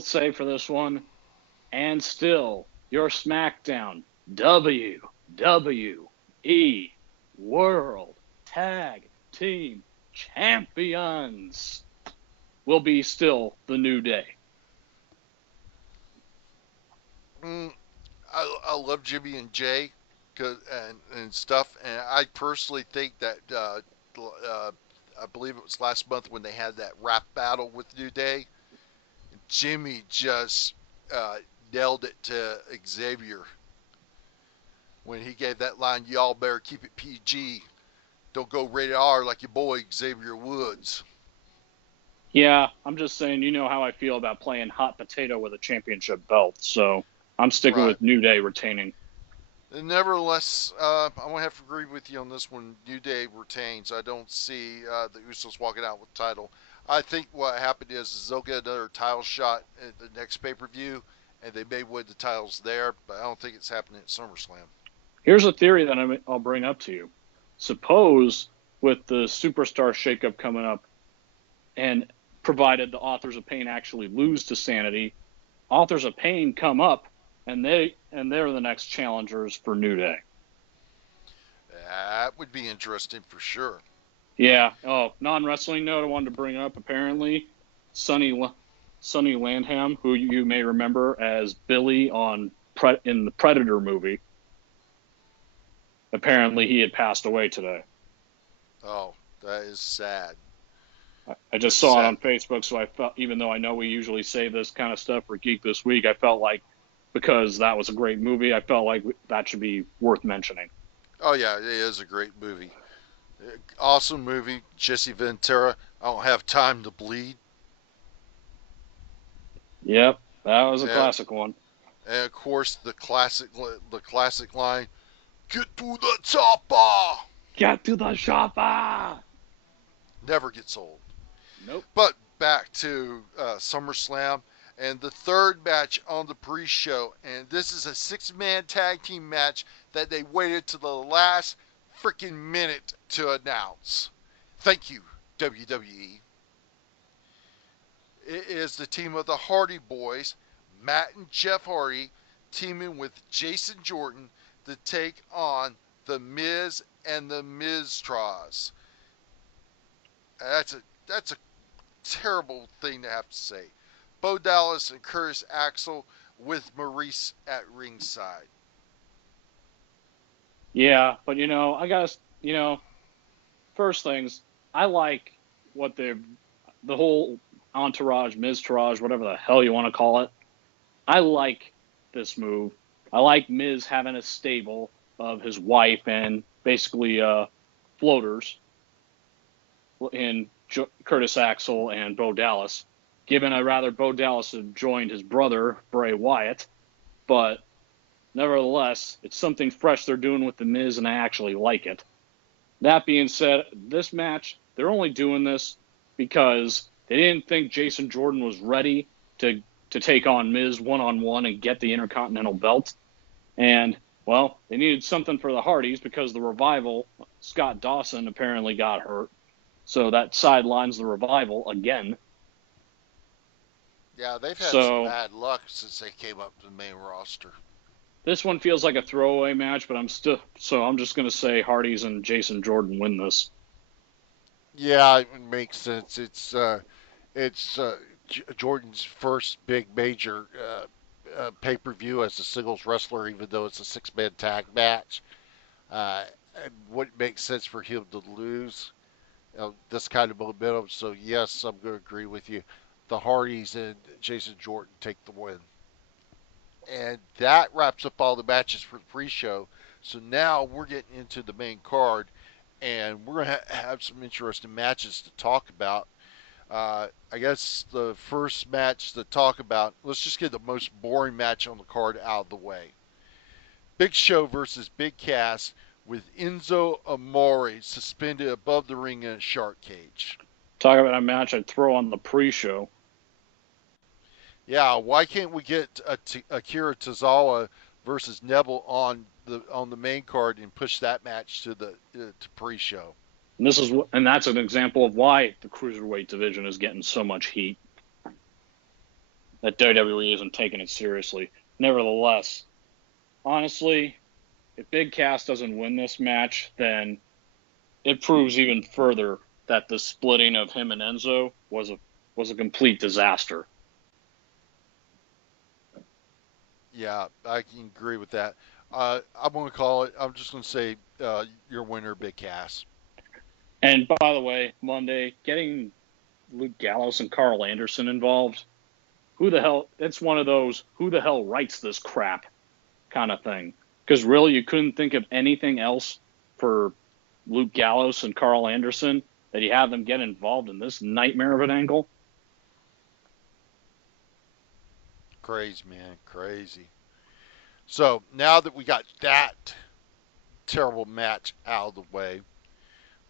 say for this one, and still your SmackDown WWE World Tag Team Champions will be still the New Day. I love Jimmy and Jay and stuff, and I personally think that I believe it was last month when they had that rap battle with New Day. Jimmy just nailed it to Xavier when he gave that line, "Y'all better keep it PG. Don't go rated R like your boy Xavier Woods." Yeah, I'm just saying, you know how I feel about playing hot potato with a championship belt, so I'm sticking with New Day retaining. And nevertheless, I'm going to have to agree with you on this one. New Day retains. I don't see the Usos walking out with the title. I think what happened is they'll get another title shot at the next pay-per-view, and they may win the titles there, but I don't think it's happening at SummerSlam. Here's a theory that I'll bring up to you. Suppose with the superstar shakeup coming up, and provided the Authors of Pain actually lose to Sanity, Authors of Pain come up, and they're the next challengers for New Day. That would be interesting for sure. Yeah. Oh, non-wrestling note I wanted to bring up. Apparently, Sonny Landham, who you may remember as Billy in the Predator movie, apparently he had passed away today. Oh, that is sad. I just saw it on Facebook, so I felt, even though I know we usually say this kind of stuff for Geek This Week, I felt like because that was a great movie, I felt like that should be worth mentioning. Oh, yeah, it is a great movie. Awesome movie. Jesse Ventura, I Don't Have Time to Bleed. Yep, that was a classic one. And, of course, the classic line, "Get to the chopper!" Get to the chopper! Never gets old. Nope. But back to SummerSlam and the third match on the pre-show. And this is a 6-man tag team match that they waited to the last freaking minute to announce. Thank you, WWE. It is the team of the Hardy Boys, Matt and Jeff Hardy, teaming with Jason Jordan to take on The Miz and the Miztourage. That's a terrible thing to have to say. Bo Dallas and Curtis Axel with Maurice at ringside. Yeah, but I gotta, first things, I like what the whole entourage, Miztourage, whatever the hell you want to call it. I like this move. I like Miz having a stable of his wife and basically floaters in Curtis Axel and Bo Dallas. Given I'd rather Bo Dallas had joined his brother, Bray Wyatt. But nevertheless, it's something fresh they're doing with The Miz, and I actually like it. That being said, this match, they're only doing this because they didn't think Jason Jordan was ready to take on Miz one-on-one and get the Intercontinental belt. And, well, they needed something for the Hardys because the Revival, Scott Dawson, apparently got hurt. So that sidelines the Revival again. Yeah, they've had some bad luck since they came up to the main roster. This one feels like a throwaway match, but I'm just going to say Hardys and Jason Jordan win this. Yeah, it makes sense. It's Jordan's first big major pay-per-view as a singles wrestler, even though it's a 6-man tag match. And wouldn't make sense for him to lose this kind of momentum. So yes, I'm going to agree with you. The Hardys and Jason Jordan take the win. And that wraps up all the matches for the pre-show. So now we're getting into the main card, and we're going to have some interesting matches to talk about. I guess the first match to talk about, let's just get the most boring match on the card out of the way. Big Show versus Big Cass with Enzo Amore suspended above the ring in a shark cage. Talk about a match I'd throw on the pre-show. Yeah, why can't we get Akira Tozawa versus Neville on the main card and push that match to the to pre-show? And that's an example of why the cruiserweight division is getting so much heat. That WWE isn't taking it seriously. Nevertheless, honestly, if Big Cass doesn't win this match, then it proves even further that the splitting of him and Enzo was a complete disaster. Yeah, I can agree with that. I'm going to call it. I'm just going to say your winner, Big Cass. And by the way, Monday, getting Luke Gallows and Carl Anderson involved, who the hell, it's one of those, who the hell writes this crap kind of thing. Because really, you couldn't think of anything else for Luke Gallows and Carl Anderson that you have them get involved in this nightmare of an angle. Crazy, man. Crazy. So now that we got that terrible match out of the way,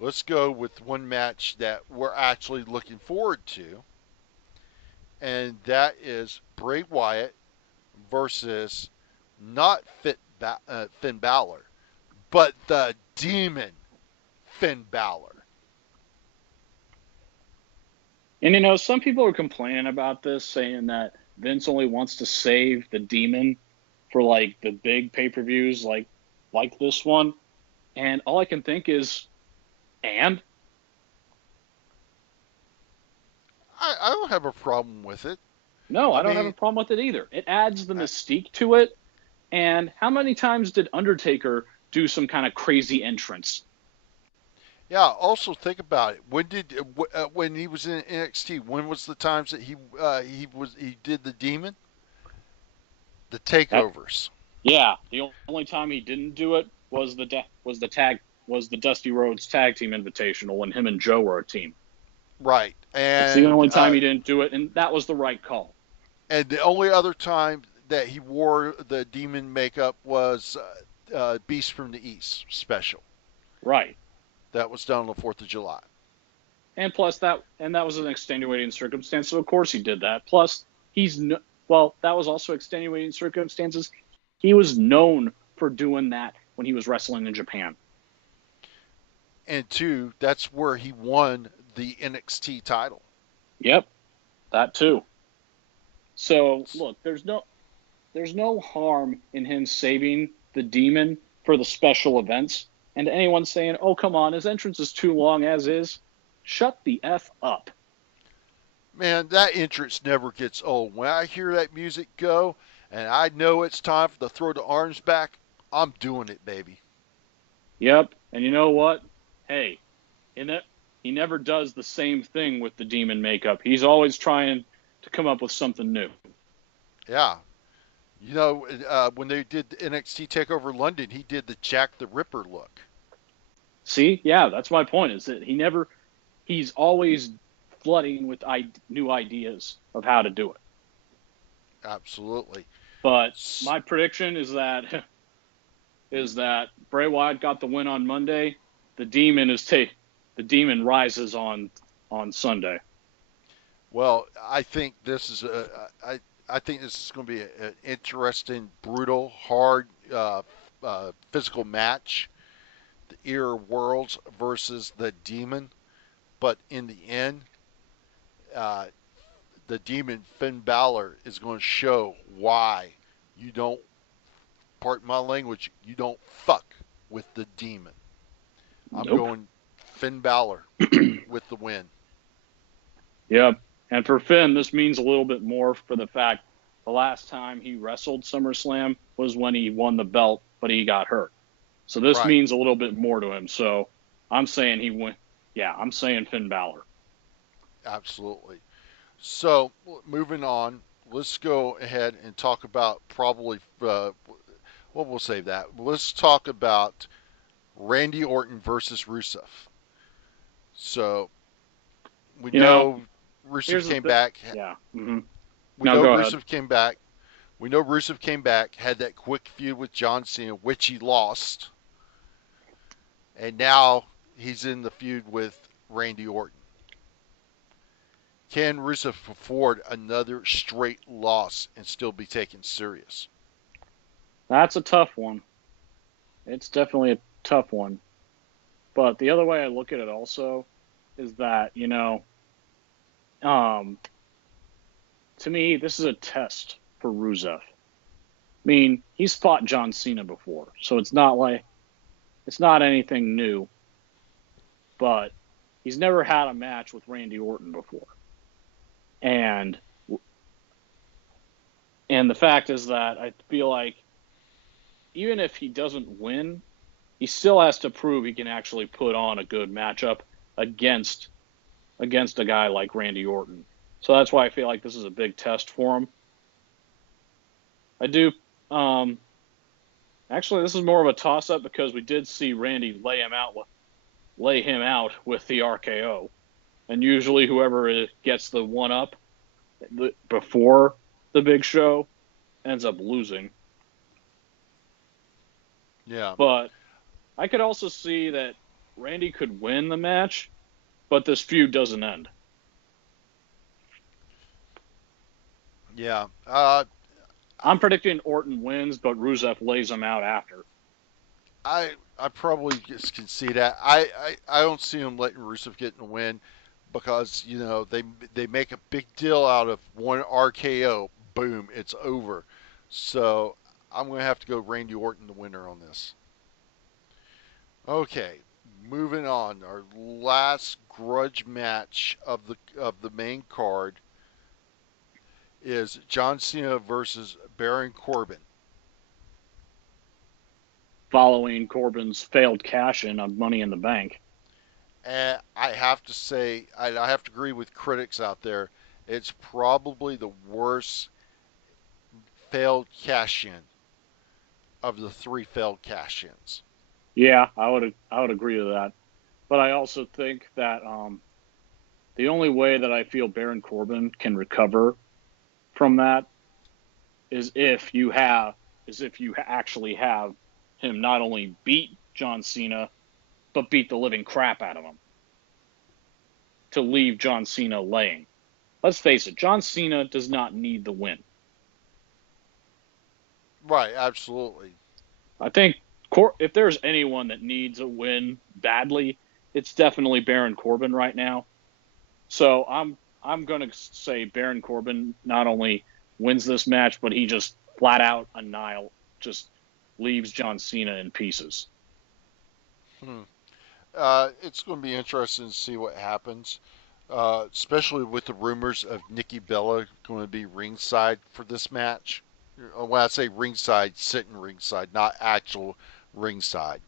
let's go with one match that we're actually looking forward to. And that is Bray Wyatt versus not Finn Balor, but the Demon Finn Balor. And you know, some people are complaining about this, saying that Vince only wants to save the Demon for like the big pay-per-views like this one. And all I can think is, and I don't have a problem with it. No, I don't have a problem with it either. It adds the mystique to it. And how many times did Undertaker do some kind of crazy entrance? Yeah. Also, think about it. When he was in NXT? When was the times that he did the Demon? The takeovers. Yeah. The only time he didn't do it was the Dusty Rhodes Tag Team Invitational when him and Joe were a team. Right. And it's the only time he didn't do it, and that was the right call. And the only other time that he wore the Demon makeup was Beast from the East special. Right. That was done on the 4th of July. And plus that was an extenuating circumstance, so of course he did that. Plus, that was also extenuating circumstances. He was known for doing that when he was wrestling in Japan. And 2, that's where he won the NXT title. Yep, that too. So look, there's no harm in him saving the Demon for the special events. And to anyone saying, "Oh, come on, his entrance is too long as is," shut the F up. Man, that entrance never gets old. When I hear that music go, and I know it's time to throw the arms back, I'm doing it, baby. Yep, and you know what? Hey, he never does the same thing with the Demon makeup. He's always trying to come up with something new. Yeah. You know, when they did the NXT Takeover London, he did the Jack the Ripper look. See? Yeah, that's my point, is that he's always flooding with new ideas of how to do it. Absolutely. But my prediction is that Bray Wyatt got the win on Monday. The Demon rises on Sunday. Well, I think this is going to be an interesting, brutal, hard, physical match. The Era Worlds versus the Demon, but in the end, the Demon Finn Balor is going to show why you don't, pardon my language, you don't fuck with the Demon. I'm going Finn Balor with the win. Yep. And for Finn, this means a little bit more for the fact the last time he wrestled SummerSlam was when he won the belt, but he got hurt. So this means a little bit more to him. So I'm saying he went. Yeah, I'm saying Finn Balor. Absolutely. So moving on, let's go ahead and talk about probably. We'll save that. Let's talk about Randy Orton versus Rusev. So we know Rusev came back. Yeah. Mm-hmm. We know Rusev came back. We know Rusev came back, had that quick feud with John Cena, which he lost. And now he's in the feud with Randy Orton. Can Rusev afford another straight loss and still be taken serious? That's a tough one. It's definitely a tough one. But the other way I look at it also is that, to me, this is a test for Rusev. I mean, he's fought John Cena before, so it's not anything new. But he's never had a match with Randy Orton before. And the fact is that I feel like even if he doesn't win, he still has to prove he can actually put on a good matchup against a guy like Randy Orton. So that's why I feel like this is a big test for him. I do. Actually, this is more of a toss-up because we did see Randy lay him out with the RKO, and usually whoever gets the one-up before the big show ends up losing. Yeah. But I could also see that Randy could win the match, but this feud doesn't end. Yeah. I'm predicting Orton wins, but Rusev lays him out after. I probably just can see that. I don't see him letting Rusev get in the win because, you know, they make a big deal out of one RKO. Boom, it's over. So I'm going to have to go Randy Orton, the winner on this. Okay, moving on. Our last grudge match of the main card is John Cena versus Baron Corbin. Following Corbin's failed cash-in of Money in the Bank. And I have to say, I have to agree with critics out there. It's probably the worst failed cash-in of the 3 failed cash-ins. Yeah, I would agree with that. But I also think that the only way that I feel Baron Corbin can recover from that is if you actually have him not only beat John Cena, but beat the living crap out of him to leave John Cena laying. Let's face it, John Cena does not need the win. Right, absolutely. I think if there's anyone that needs a win badly, it's definitely Baron Corbin right now. So I'm going to say Baron Corbin not only wins this match, but he just flat out just leaves John Cena in pieces. It's going to be interesting to see what happens, especially with the rumors of Nikki Bella going to be ringside for this match. When I say ringside, sitting ringside, not actual ringside.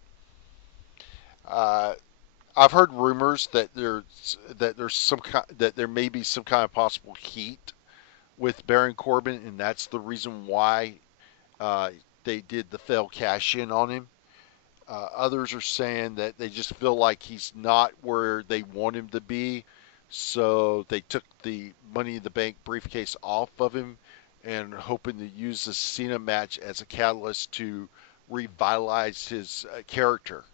I've heard rumors that there may be some kind of possible heat with Baron Corbin, and that's the reason why they did the failed cash in on him. Others are saying that they just feel like he's not where they want him to be, so they took the Money in the Bank briefcase off of him and hoping to use the Cena match as a catalyst to revitalize his character.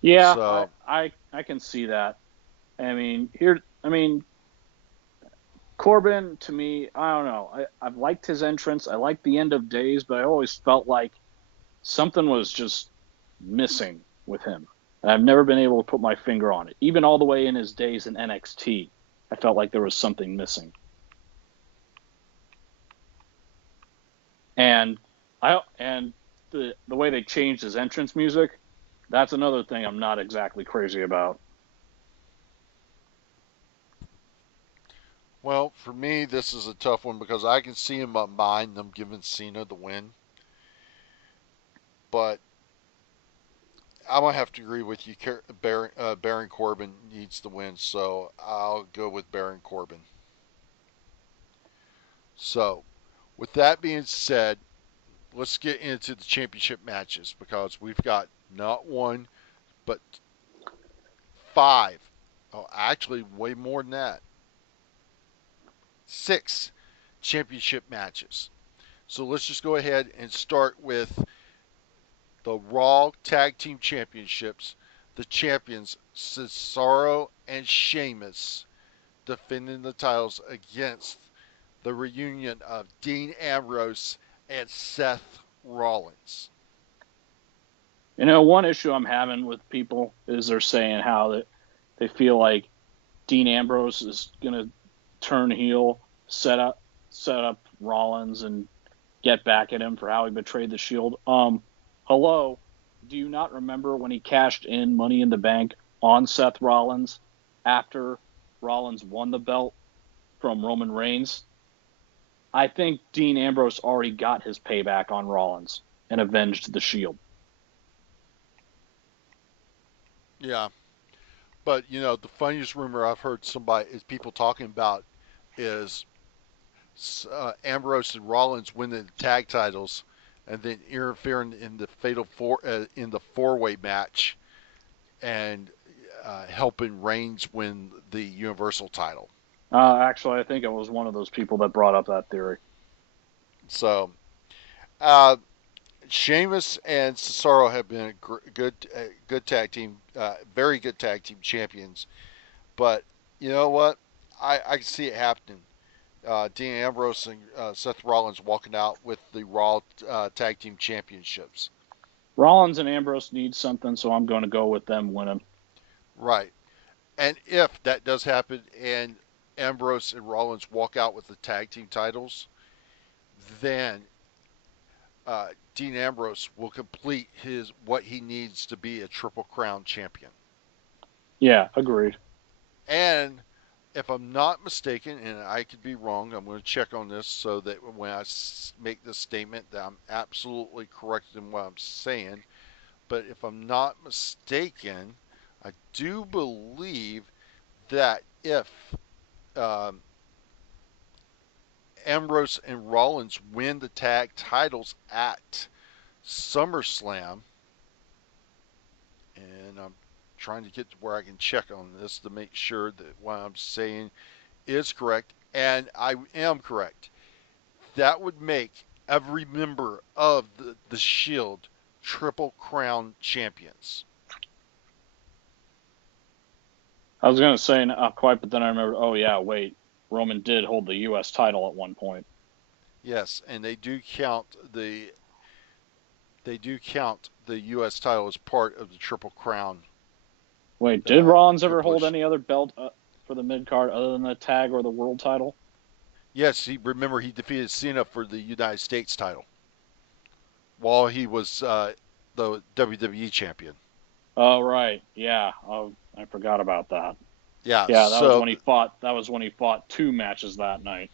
Yeah, so, I can see that. Corbin, to me, I don't know. I've liked his entrance. I liked the end of days, but I always felt like something was just missing with him. And I've never been able to put my finger on it. Even all the way in his days in NXT, I felt like there was something missing. And the way they changed his entrance music, that's another thing I'm not exactly crazy about. Well, for me, this is a tough one because I can see in my mind them giving Cena the win. But I'm going to have to agree with you. Baron Corbin needs the win, so I'll go with Baron Corbin. So, with that being said, let's get into the championship matches because we've got not one, but 5. Oh, actually, way more than that. 6 championship matches. So let's just go ahead and start with the Raw Tag Team Championships. The champions, Cesaro and Sheamus, defending the titles against the reunion of Dean Ambrose and Seth Rollins. You know, one issue I'm having with people is they're saying how they feel like Dean Ambrose is going to turn heel, set up Rollins and get back at him for how he betrayed the Shield. Hello, do you not remember when he cashed in Money in the Bank on Seth Rollins after Rollins won the belt from Roman Reigns? I think Dean Ambrose already got his payback on Rollins and avenged the Shield. Yeah. But the funniest rumor I've heard people talking about is Ambrose and Rollins winning the tag titles, and then interfering in the in the four-way match, and helping Reigns win the Universal title. Actually, I think it was one of those people that brought up that theory. So, Sheamus and Cesaro have been a good tag team, very good tag team champions. But you know what? I can see it happening. Dean Ambrose and Seth Rollins walking out with the Raw Tag Team Championships. Rollins and Ambrose need something, so I'm going to go with them winning. Right. And if that does happen and Ambrose and Rollins walk out with the tag team titles, then Dean Ambrose will complete what he needs to be a Triple Crown champion. Yeah, agreed. And if I'm not mistaken, and I could be wrong, I'm going to check on this so that when I make this statement that I'm absolutely correct in what I'm saying. But if I'm not mistaken, I do believe that if Ambrose and Rollins win the tag titles at SummerSlam, and I'm trying to get to where I can check on this to make sure that what I'm saying is correct, and I am correct. That would make every member of the Shield Triple Crown champions. I was going to say not quite, but then I remembered, oh yeah, wait, Roman did hold the U.S. title at one point. Yes, and they do count the U.S. title as part of the Triple Crown. Wait, did Rollins ever hold any other belt for the mid-card other than the tag or the world title? Yes, he defeated Cena for the United States title while he was the WWE champion. Oh, right. Yeah. Oh, I forgot about that. Yeah. Yeah, that was when he fought. That was when he fought 2 matches that night.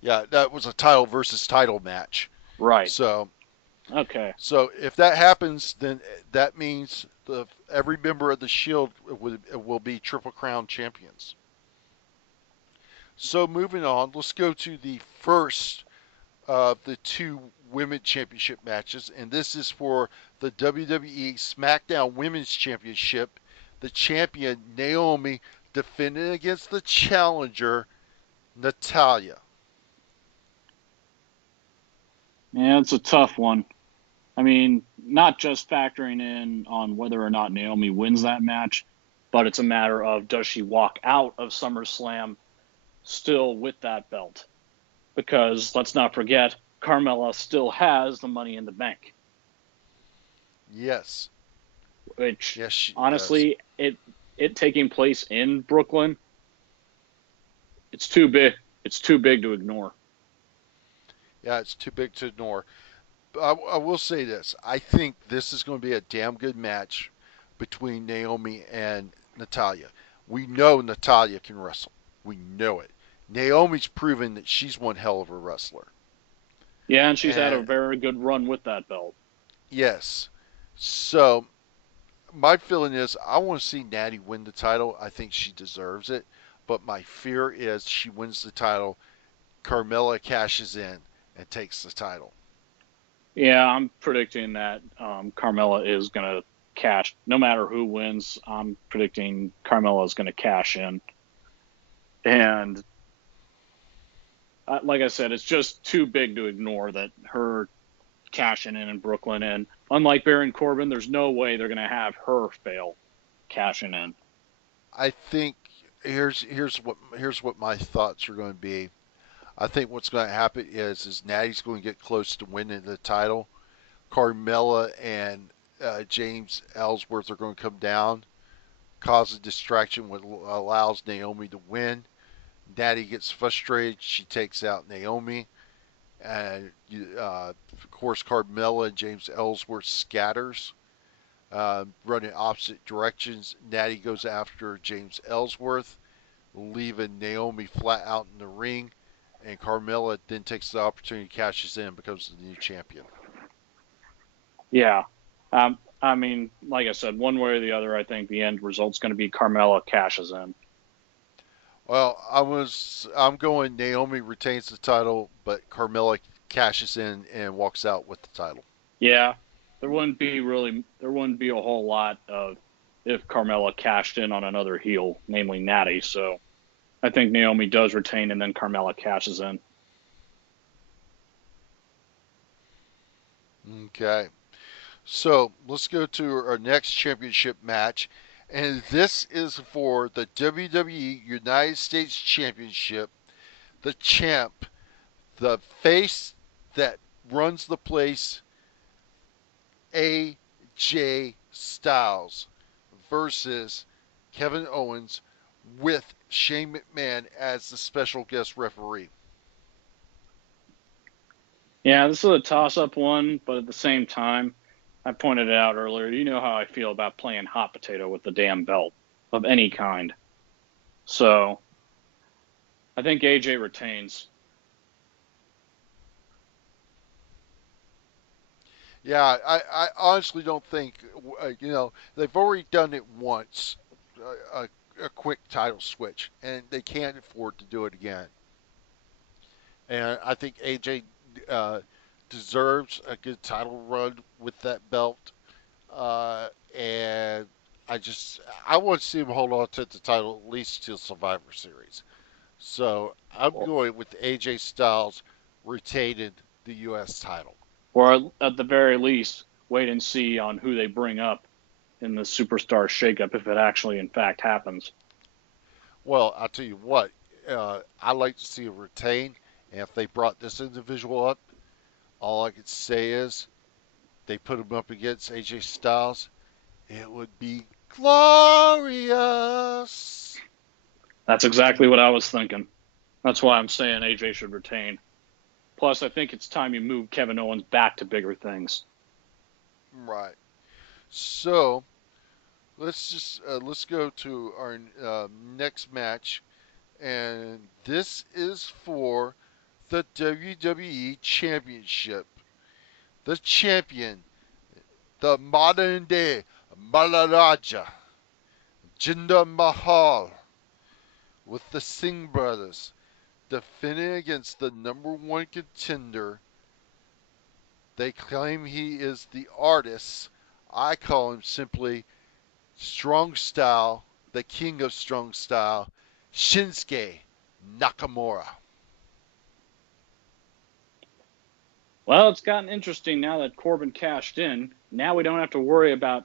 Yeah, that was a title versus title match. Right. So. Okay. So if that happens, then that means every member of the Shield will be Triple Crown champions. So moving on, let's go to the first of the 2 women championship matches, and this is for the WWE SmackDown Women's Championship. The champion Naomi defending against the challenger Natalya. Yeah, it's a tough one. I mean, not just factoring in on whether or not Naomi wins that match, but it's a matter of does she walk out of SummerSlam still with that belt? Because let's not forget, Carmella still has the Money in the Bank. Yes. Which, yes, she honestly, does. It taking place in Brooklyn, it's too big. It's too big to ignore. Yeah, it's too big to ignore. I will say this. I think this is going to be a damn good match between Naomi and Natalya. We know Natalya can wrestle. We know it. Naomi's proven that she's one hell of a wrestler. Yeah, and she's had a very good run with that belt. Yes. So, my feeling is I want to see Natty win the title. I think she deserves it. But my fear is she wins the title, Carmella cashes in and takes the title. Yeah, I'm predicting that Carmella is going to cash. No matter who wins, I'm predicting Carmella is going to cash in. And like I said, it's just too big to ignore that her cashing in Brooklyn. And unlike Baron Corbin, there's no way they're going to have her fail cashing in. I think here's what my thoughts are going to be. I think what's going to happen is Natty's going to get close to winning the title. Carmella and James Ellsworth are going to come down, cause a distraction, which allows Naomi to win. Natty gets frustrated. She takes out Naomi. And, of course, Carmella and James Ellsworth scatters, running opposite directions. Natty goes after James Ellsworth, leaving Naomi flat out in the ring. And Carmella then takes the opportunity, cashes in, becomes the new champion. Yeah. I I mean, like I said, one way or the other, I think the end result's going to be Carmella cashes in. Well, I'm going Naomi retains the title, but Carmella cashes in and walks out with the title. Yeah, there wouldn't be a whole lot of if Carmella cashed in on another heel, namely Natty. So I think Naomi does retain and then Carmella cashes in. Okay. So let's go to our next championship match. And this is for the WWE United States Championship. The champ, the face that runs the place, AJ Styles versus Kevin Owens with Shane McMahon as the special guest referee. Yeah, this is a toss-up one, but at the same time, I pointed it out earlier. You know how I feel about playing hot potato with the damn belt of any kind. So I think AJ retains. Yeah, I honestly don't think, they've already done it once, a quick title switch, and they can't afford to do it again. And I think AJ deserves a good title run with that belt. And I want to see him hold on to the title at least till Survivor Series. So I'm going with AJ Styles retaining the U.S. title. Or at the very least, wait and see on who they bring up in the superstar shakeup if it actually, in fact, happens. Well, I'll tell you what, I'd like to see him retain. And if they brought this individual up, all I could say is they put him up against AJ Styles. It would be glorious. That's exactly what I was thinking. That's why I'm saying AJ should retain. Plus, I think it's time you move Kevin Owens back to bigger things. Right. So let's go to our next match, and this is for the WWE Championship. The champion, the modern day Maharaja, Jinder Mahal, with the Singh brothers, defending against the number one contender. They claim he is the artist. I call him simply Strong Style, the king of strong style, Shinsuke Nakamura. Well, it's gotten interesting now that Corbin cashed in. Now we don't have to worry about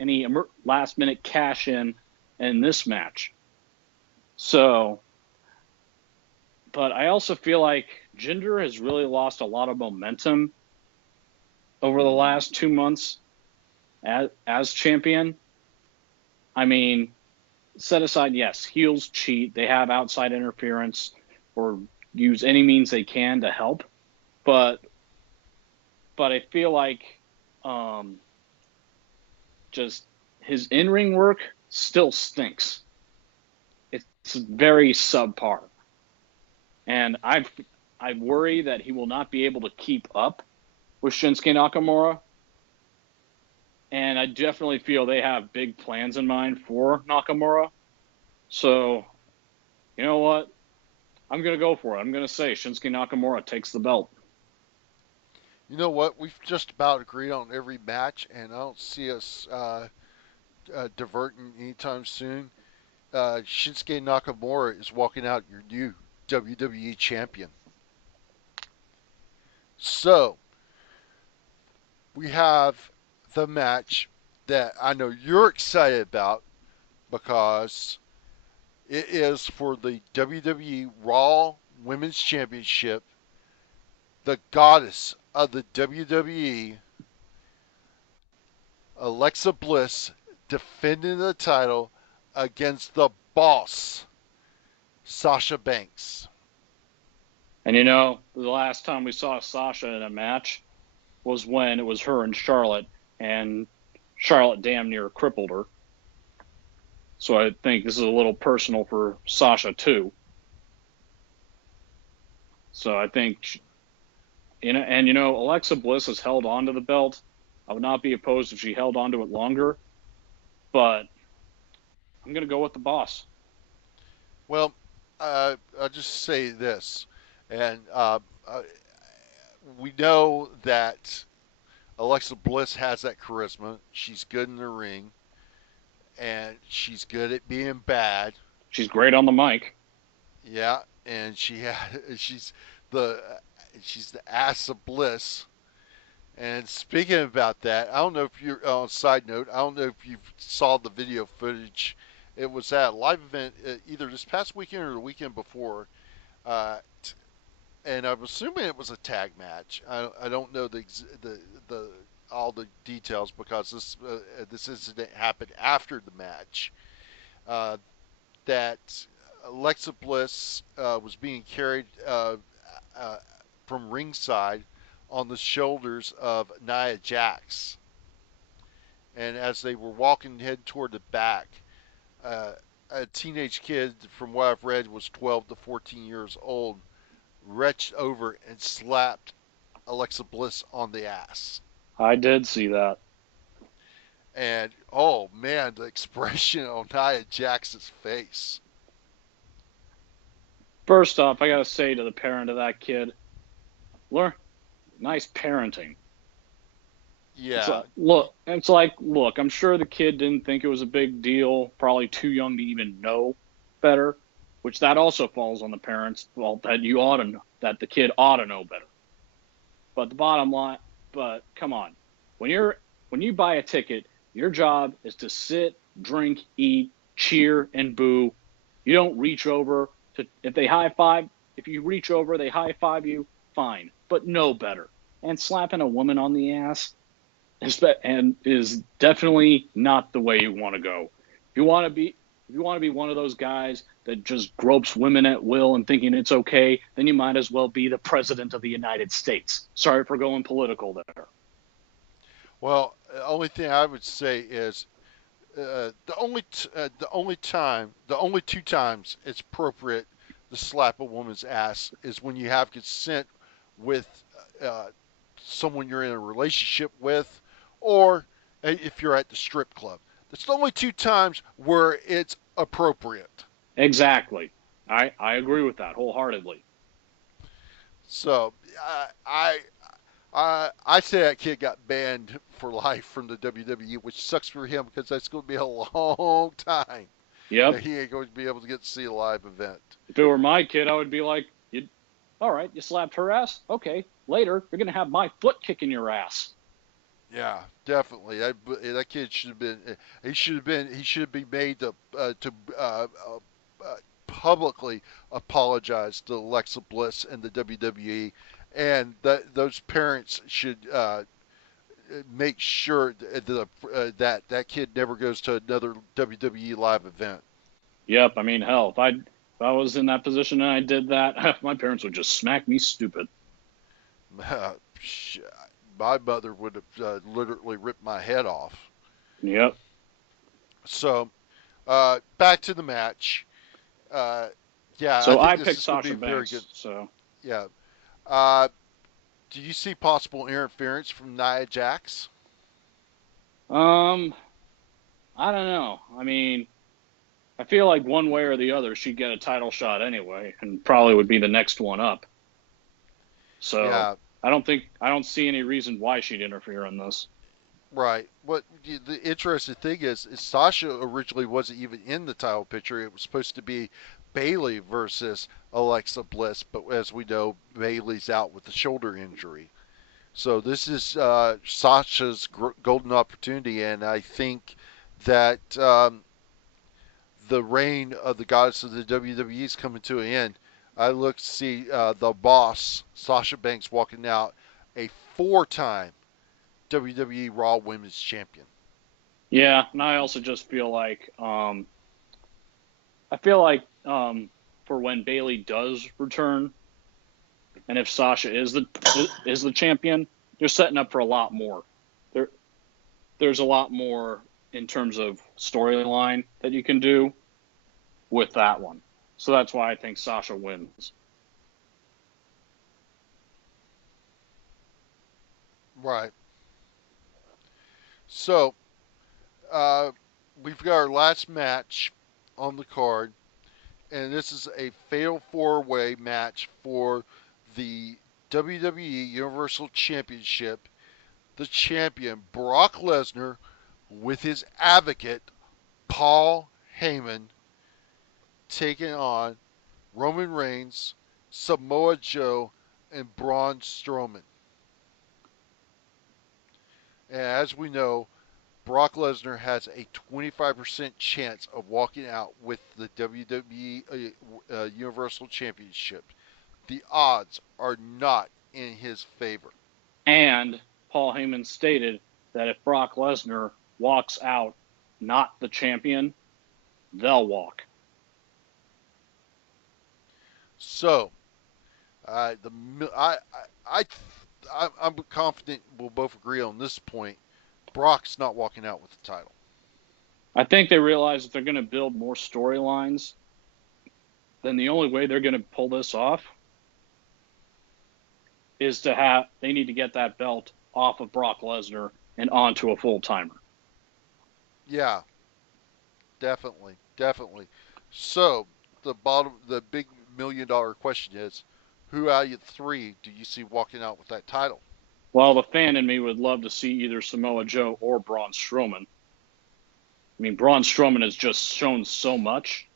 any last-minute cash-in this match. So, but I also feel like Jinder has really lost a lot of momentum over the last 2 months as champion. I mean, set aside, yes, heels cheat. They have outside interference or use any means they can to help. But I feel like just his in-ring work still stinks. It's very subpar. And I worry that he will not be able to keep up with Shinsuke Nakamura. And I definitely feel they have big plans in mind for Nakamura. So, you know what? I'm going to go for it. I'm going to say Shinsuke Nakamura takes the belt. You know what? We've just about agreed on every match, and I don't see us diverting anytime soon. Shinsuke Nakamura is walking out your new WWE champion. So, we have the match that I know you're excited about because it is for the WWE Raw Women's Championship. The goddess of the WWE, Alexa Bliss, defending the title against the boss, Sasha Banks. And you know, the last time we saw Sasha in a match was when it was her and Charlotte, and Charlotte damn near crippled her. So I think this is a little personal for Sasha too. So I think, Alexa Bliss has held on to the belt I would not be opposed if she held on to it longer, but I'm going to go with the boss. Well, I'll just say this, and we know that Alexa Bliss has that charisma. She's good in the ring, and she's good at being bad. She's great on the mic. Yeah, and she's the ass of Bliss. And speaking about that, I don't know if you're on side note. I don't know if you saw the video footage. It was at a live event either this past weekend or the weekend before, and I'm assuming it was a tag match. I don't know the all the details because this incident happened after the match. That Alexa Bliss was being carried from ringside on the shoulders of Nia Jax. And as they were walking head toward the back, a teenage kid, from what I've read, was 12 to 14 years old, reached over and slapped Alexa Bliss on the ass. I did see that. And, oh man, the expression on Nia Jax's face. First off, I got to say to the parent of that kid, learn nice parenting. Yeah. It's like, look, I'm sure the kid didn't think it was a big deal, probably too young to even know better, which that also falls on the parents. Well, that the kid ought to know better. But the bottom line, come on. When you buy a ticket, your job is to sit, drink, eat, cheer, and boo. You don't reach over if you reach over, they high five you, fine, but know better. And slapping a woman on the ass is definitely not the way you want to go. If you want to be one of those guys that just gropes women at will and thinking it's okay, then you might as well be the president of the United States. Sorry for going political there. Well, the only thing I would say is the only two times it's appropriate to slap a woman's ass is when you have consent with someone you're in a relationship with, or if you're at the strip club. That's the only two times where it's appropriate. Exactly. I agree with that wholeheartedly. So I say that kid got banned for life from the WWE, which sucks for him because that's going to be a long time. Yep. He ain't going to be able to get to see a live event. If it were my kid, I would be like, all right, you slapped her ass? Okay, later, you're going to have my foot kicking your ass. Yeah, definitely. That kid should have been. He should have been made to publicly apologize to Alexa Bliss and the WWE, and those parents should make sure that kid never goes to another WWE live event. Yep. I mean, hell, if I was in that position and I did that, my parents would just smack me stupid. My mother would have literally ripped my head off. Yep. So, back to the match. Yeah. So I think picked Sasha Banks. So. Yeah. Do you see possible interference from Nia Jax? I don't know. I mean, I feel like one way or the other she'd get a title shot anyway, and probably would be the next one up. So yeah. I don't see any reason why she'd interfere in this. Right. What the interesting thing is Sasha originally wasn't even in the title picture. It was supposed to be Bayley versus Alexa Bliss, but as we know, Bayley's out with a shoulder injury. So this is Sasha's golden opportunity, and I think that the reign of the goddess of the WWE is coming to an end. I look to see the boss, Sasha Banks, walking out a 4-time WWE Raw Women's Champion. Yeah, and I also just feel like for when Bayley does return, and if Sasha is the champion, they're setting up for a lot more. There's a lot more in terms of storyline that you can do with that one. So that's why I think Sasha wins. Right. So, we've got our last match on the card, and this is a fatal four-way match for the WWE Universal Championship. The champion, Brock Lesnar, with his advocate, Paul Heyman, taking on Roman Reigns, Samoa Joe, and Braun Strowman. And as we know, Brock Lesnar has a 25% chance of walking out with the WWE Universal Championship. The odds are not in his favor. And Paul Heyman stated that if Brock Lesnar walks out not the champion, they'll walk. So, I'm confident we'll both agree on this point. Brock's not walking out with the title. I think they realize that they're going to build more storylines. Then the only way they're going to pull this off is they need to get that belt off of Brock Lesnar and onto a full timer. Yeah, definitely. So the big $1 million question is, who out of the three do you see walking out with that title? Well, the fan in me would love to see either Samoa Joe or Braun Strowman. I mean, Braun Strowman has just shown so much.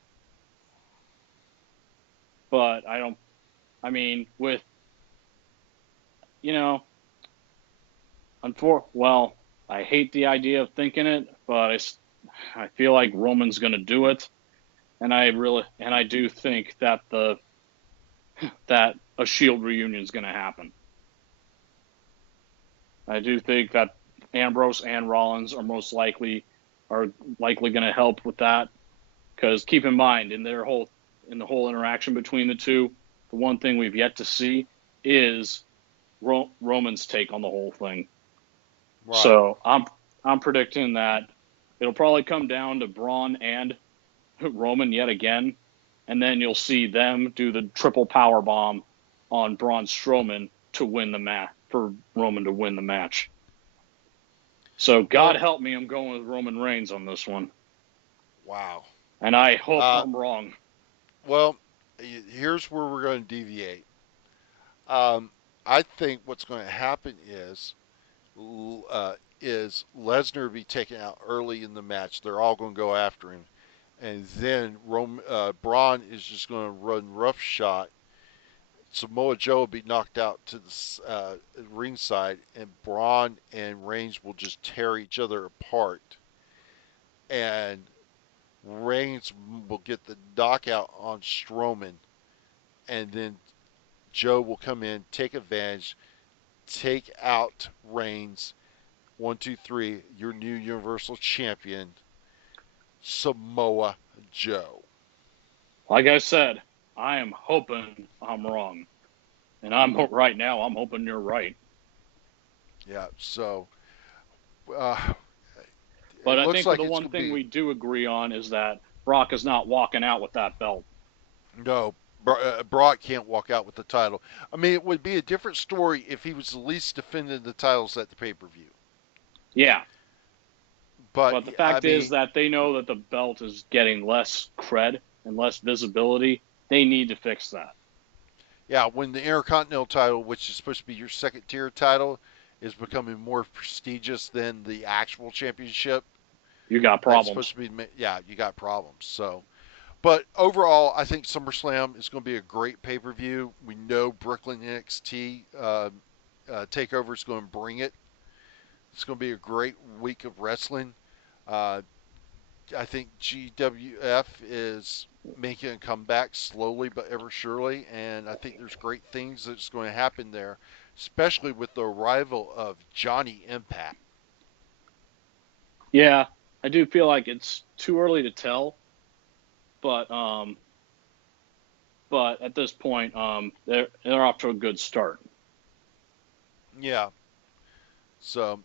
But with, I hate the idea of thinking it, but I feel like Roman's going to do it. And I do think that that a Shield reunion is going to happen. I do think that Ambrose and Rollins are likely going to help with that, because keep in mind in the whole interaction between the two, the one thing we've yet to see is Roman's take on the whole thing. Right. So I'm predicting that it'll probably come down to Braun and Roman yet again, and then you'll see them do the triple power bomb on Braun Strowman to win the match, for Roman to win the match. So God help me, I'm going with Roman Reigns on this one. Wow. And I hope I'm wrong. Well, here's where we're going to deviate. I think what's going to happen is Lesnar be taken out early in the match. They're all going to go after him. And then Braun is just going to run roughshod. Samoa Joe will be knocked out to the ringside, and Braun and Reigns will just tear each other apart. And Reigns will get the knockout on Strowman, and then Joe will come in, take advantage, take out Reigns. 1, 2, 3, your new Universal Champion, Samoa Joe. Like I said, I am hoping I'm wrong. And right now, I'm hoping you're right. Yeah, so... but I think the one thing we do agree on is that Brock is not walking out with that belt. No, Brock can't walk out with the title. I mean, it would be a different story if he was at least defending the titles at the pay-per-view. Yeah. But the fact is that they know that the belt is getting less cred and less visibility. They need to fix that. Yeah, when the Intercontinental title, which is supposed to be your second-tier title, is becoming more prestigious than the actual championship, you got problems. Supposed to be, you got problems. So, but overall, I think SummerSlam is going to be a great pay-per-view. We know Brooklyn NXT Takeover is going to bring it. It's going to be a great week of wrestling. I think GWF is making a comeback slowly but ever surely, and I think there's great things that's going to happen there, especially with the arrival of Johnny Impact. Yeah, I do feel like it's too early to tell, but at this point, they're off to a good start. Yeah. So,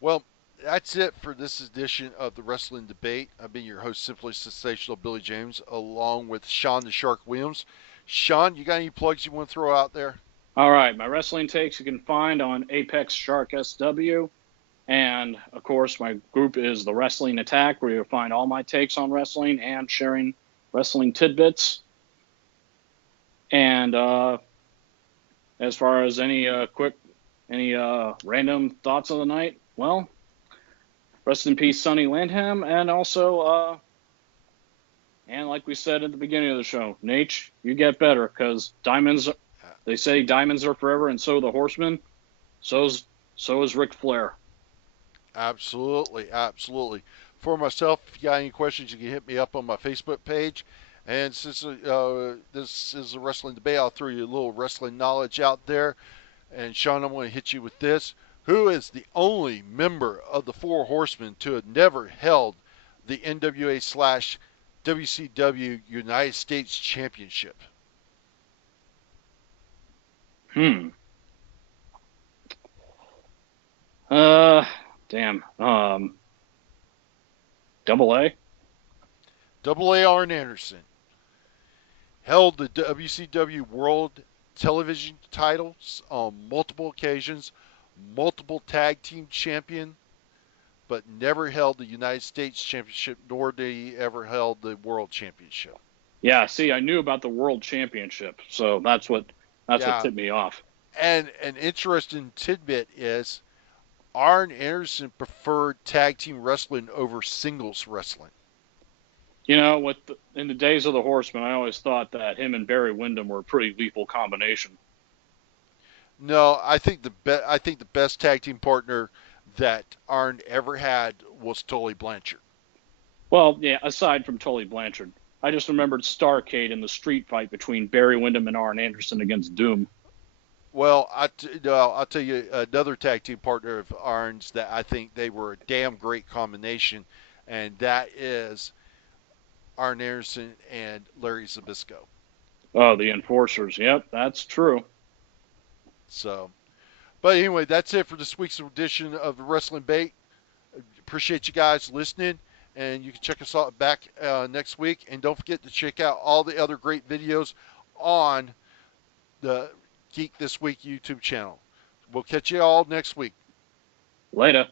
well, that's it for this edition of the Wrestling Debate. I've been your host, Simply Sensational Billy James, along with Sean the Shark Williams. Sean, you got any plugs you want to throw out there? All right, my wrestling takes you can find on Apex Shark SW And, of course, my group is The Wrestling Attack, where you'll find all my takes on wrestling and sharing wrestling tidbits. And as far as any random thoughts of the night, well, rest in peace, Sonny Landham. And also, and like we said at the beginning of the show, Nate, you get better, because they say diamonds are forever, and so the Horsemen, so is Ric Flair. Absolutely, absolutely. For myself, if you got any questions, you can hit me up on my Facebook page. And since this is a wrestling debate, I'll throw you a little wrestling knowledge out there. And Sean, I'm going to hit you with this. Who is the only member of the Four Horsemen to have never held the NWA/WCW United States Championship? Damn. Double A? Double A Arn Anderson held the WCW World Television titles on multiple occasions, multiple tag team champion, but never held the United States Championship, nor did he ever held the World Championship. Yeah, see, I knew about the World Championship, so that's what tipped me off. And an interesting tidbit is Arn Anderson preferred tag team wrestling over singles wrestling. You know, in the days of the Horsemen, I always thought that him and Barry Windham were a pretty lethal combination. No, I think the best tag team partner that Arn ever had was Tully Blanchard. Well, yeah, aside from Tully Blanchard, I just remembered Starrcade in the street fight between Barry Windham and Arn Anderson against Doom. Well, I'll tell you another tag team partner of Arn's that I think they were a damn great combination, and that is Arn Anderson and Larry Zbyszko. Oh, the Enforcers. Yep, that's true. So, but anyway, that's it for this week's edition of the Wrestling Bait. Appreciate you guys listening, and you can check us out back next week. And don't forget to check out all the other great videos on the Geek This Week YouTube channel. We'll catch you all next week. Later.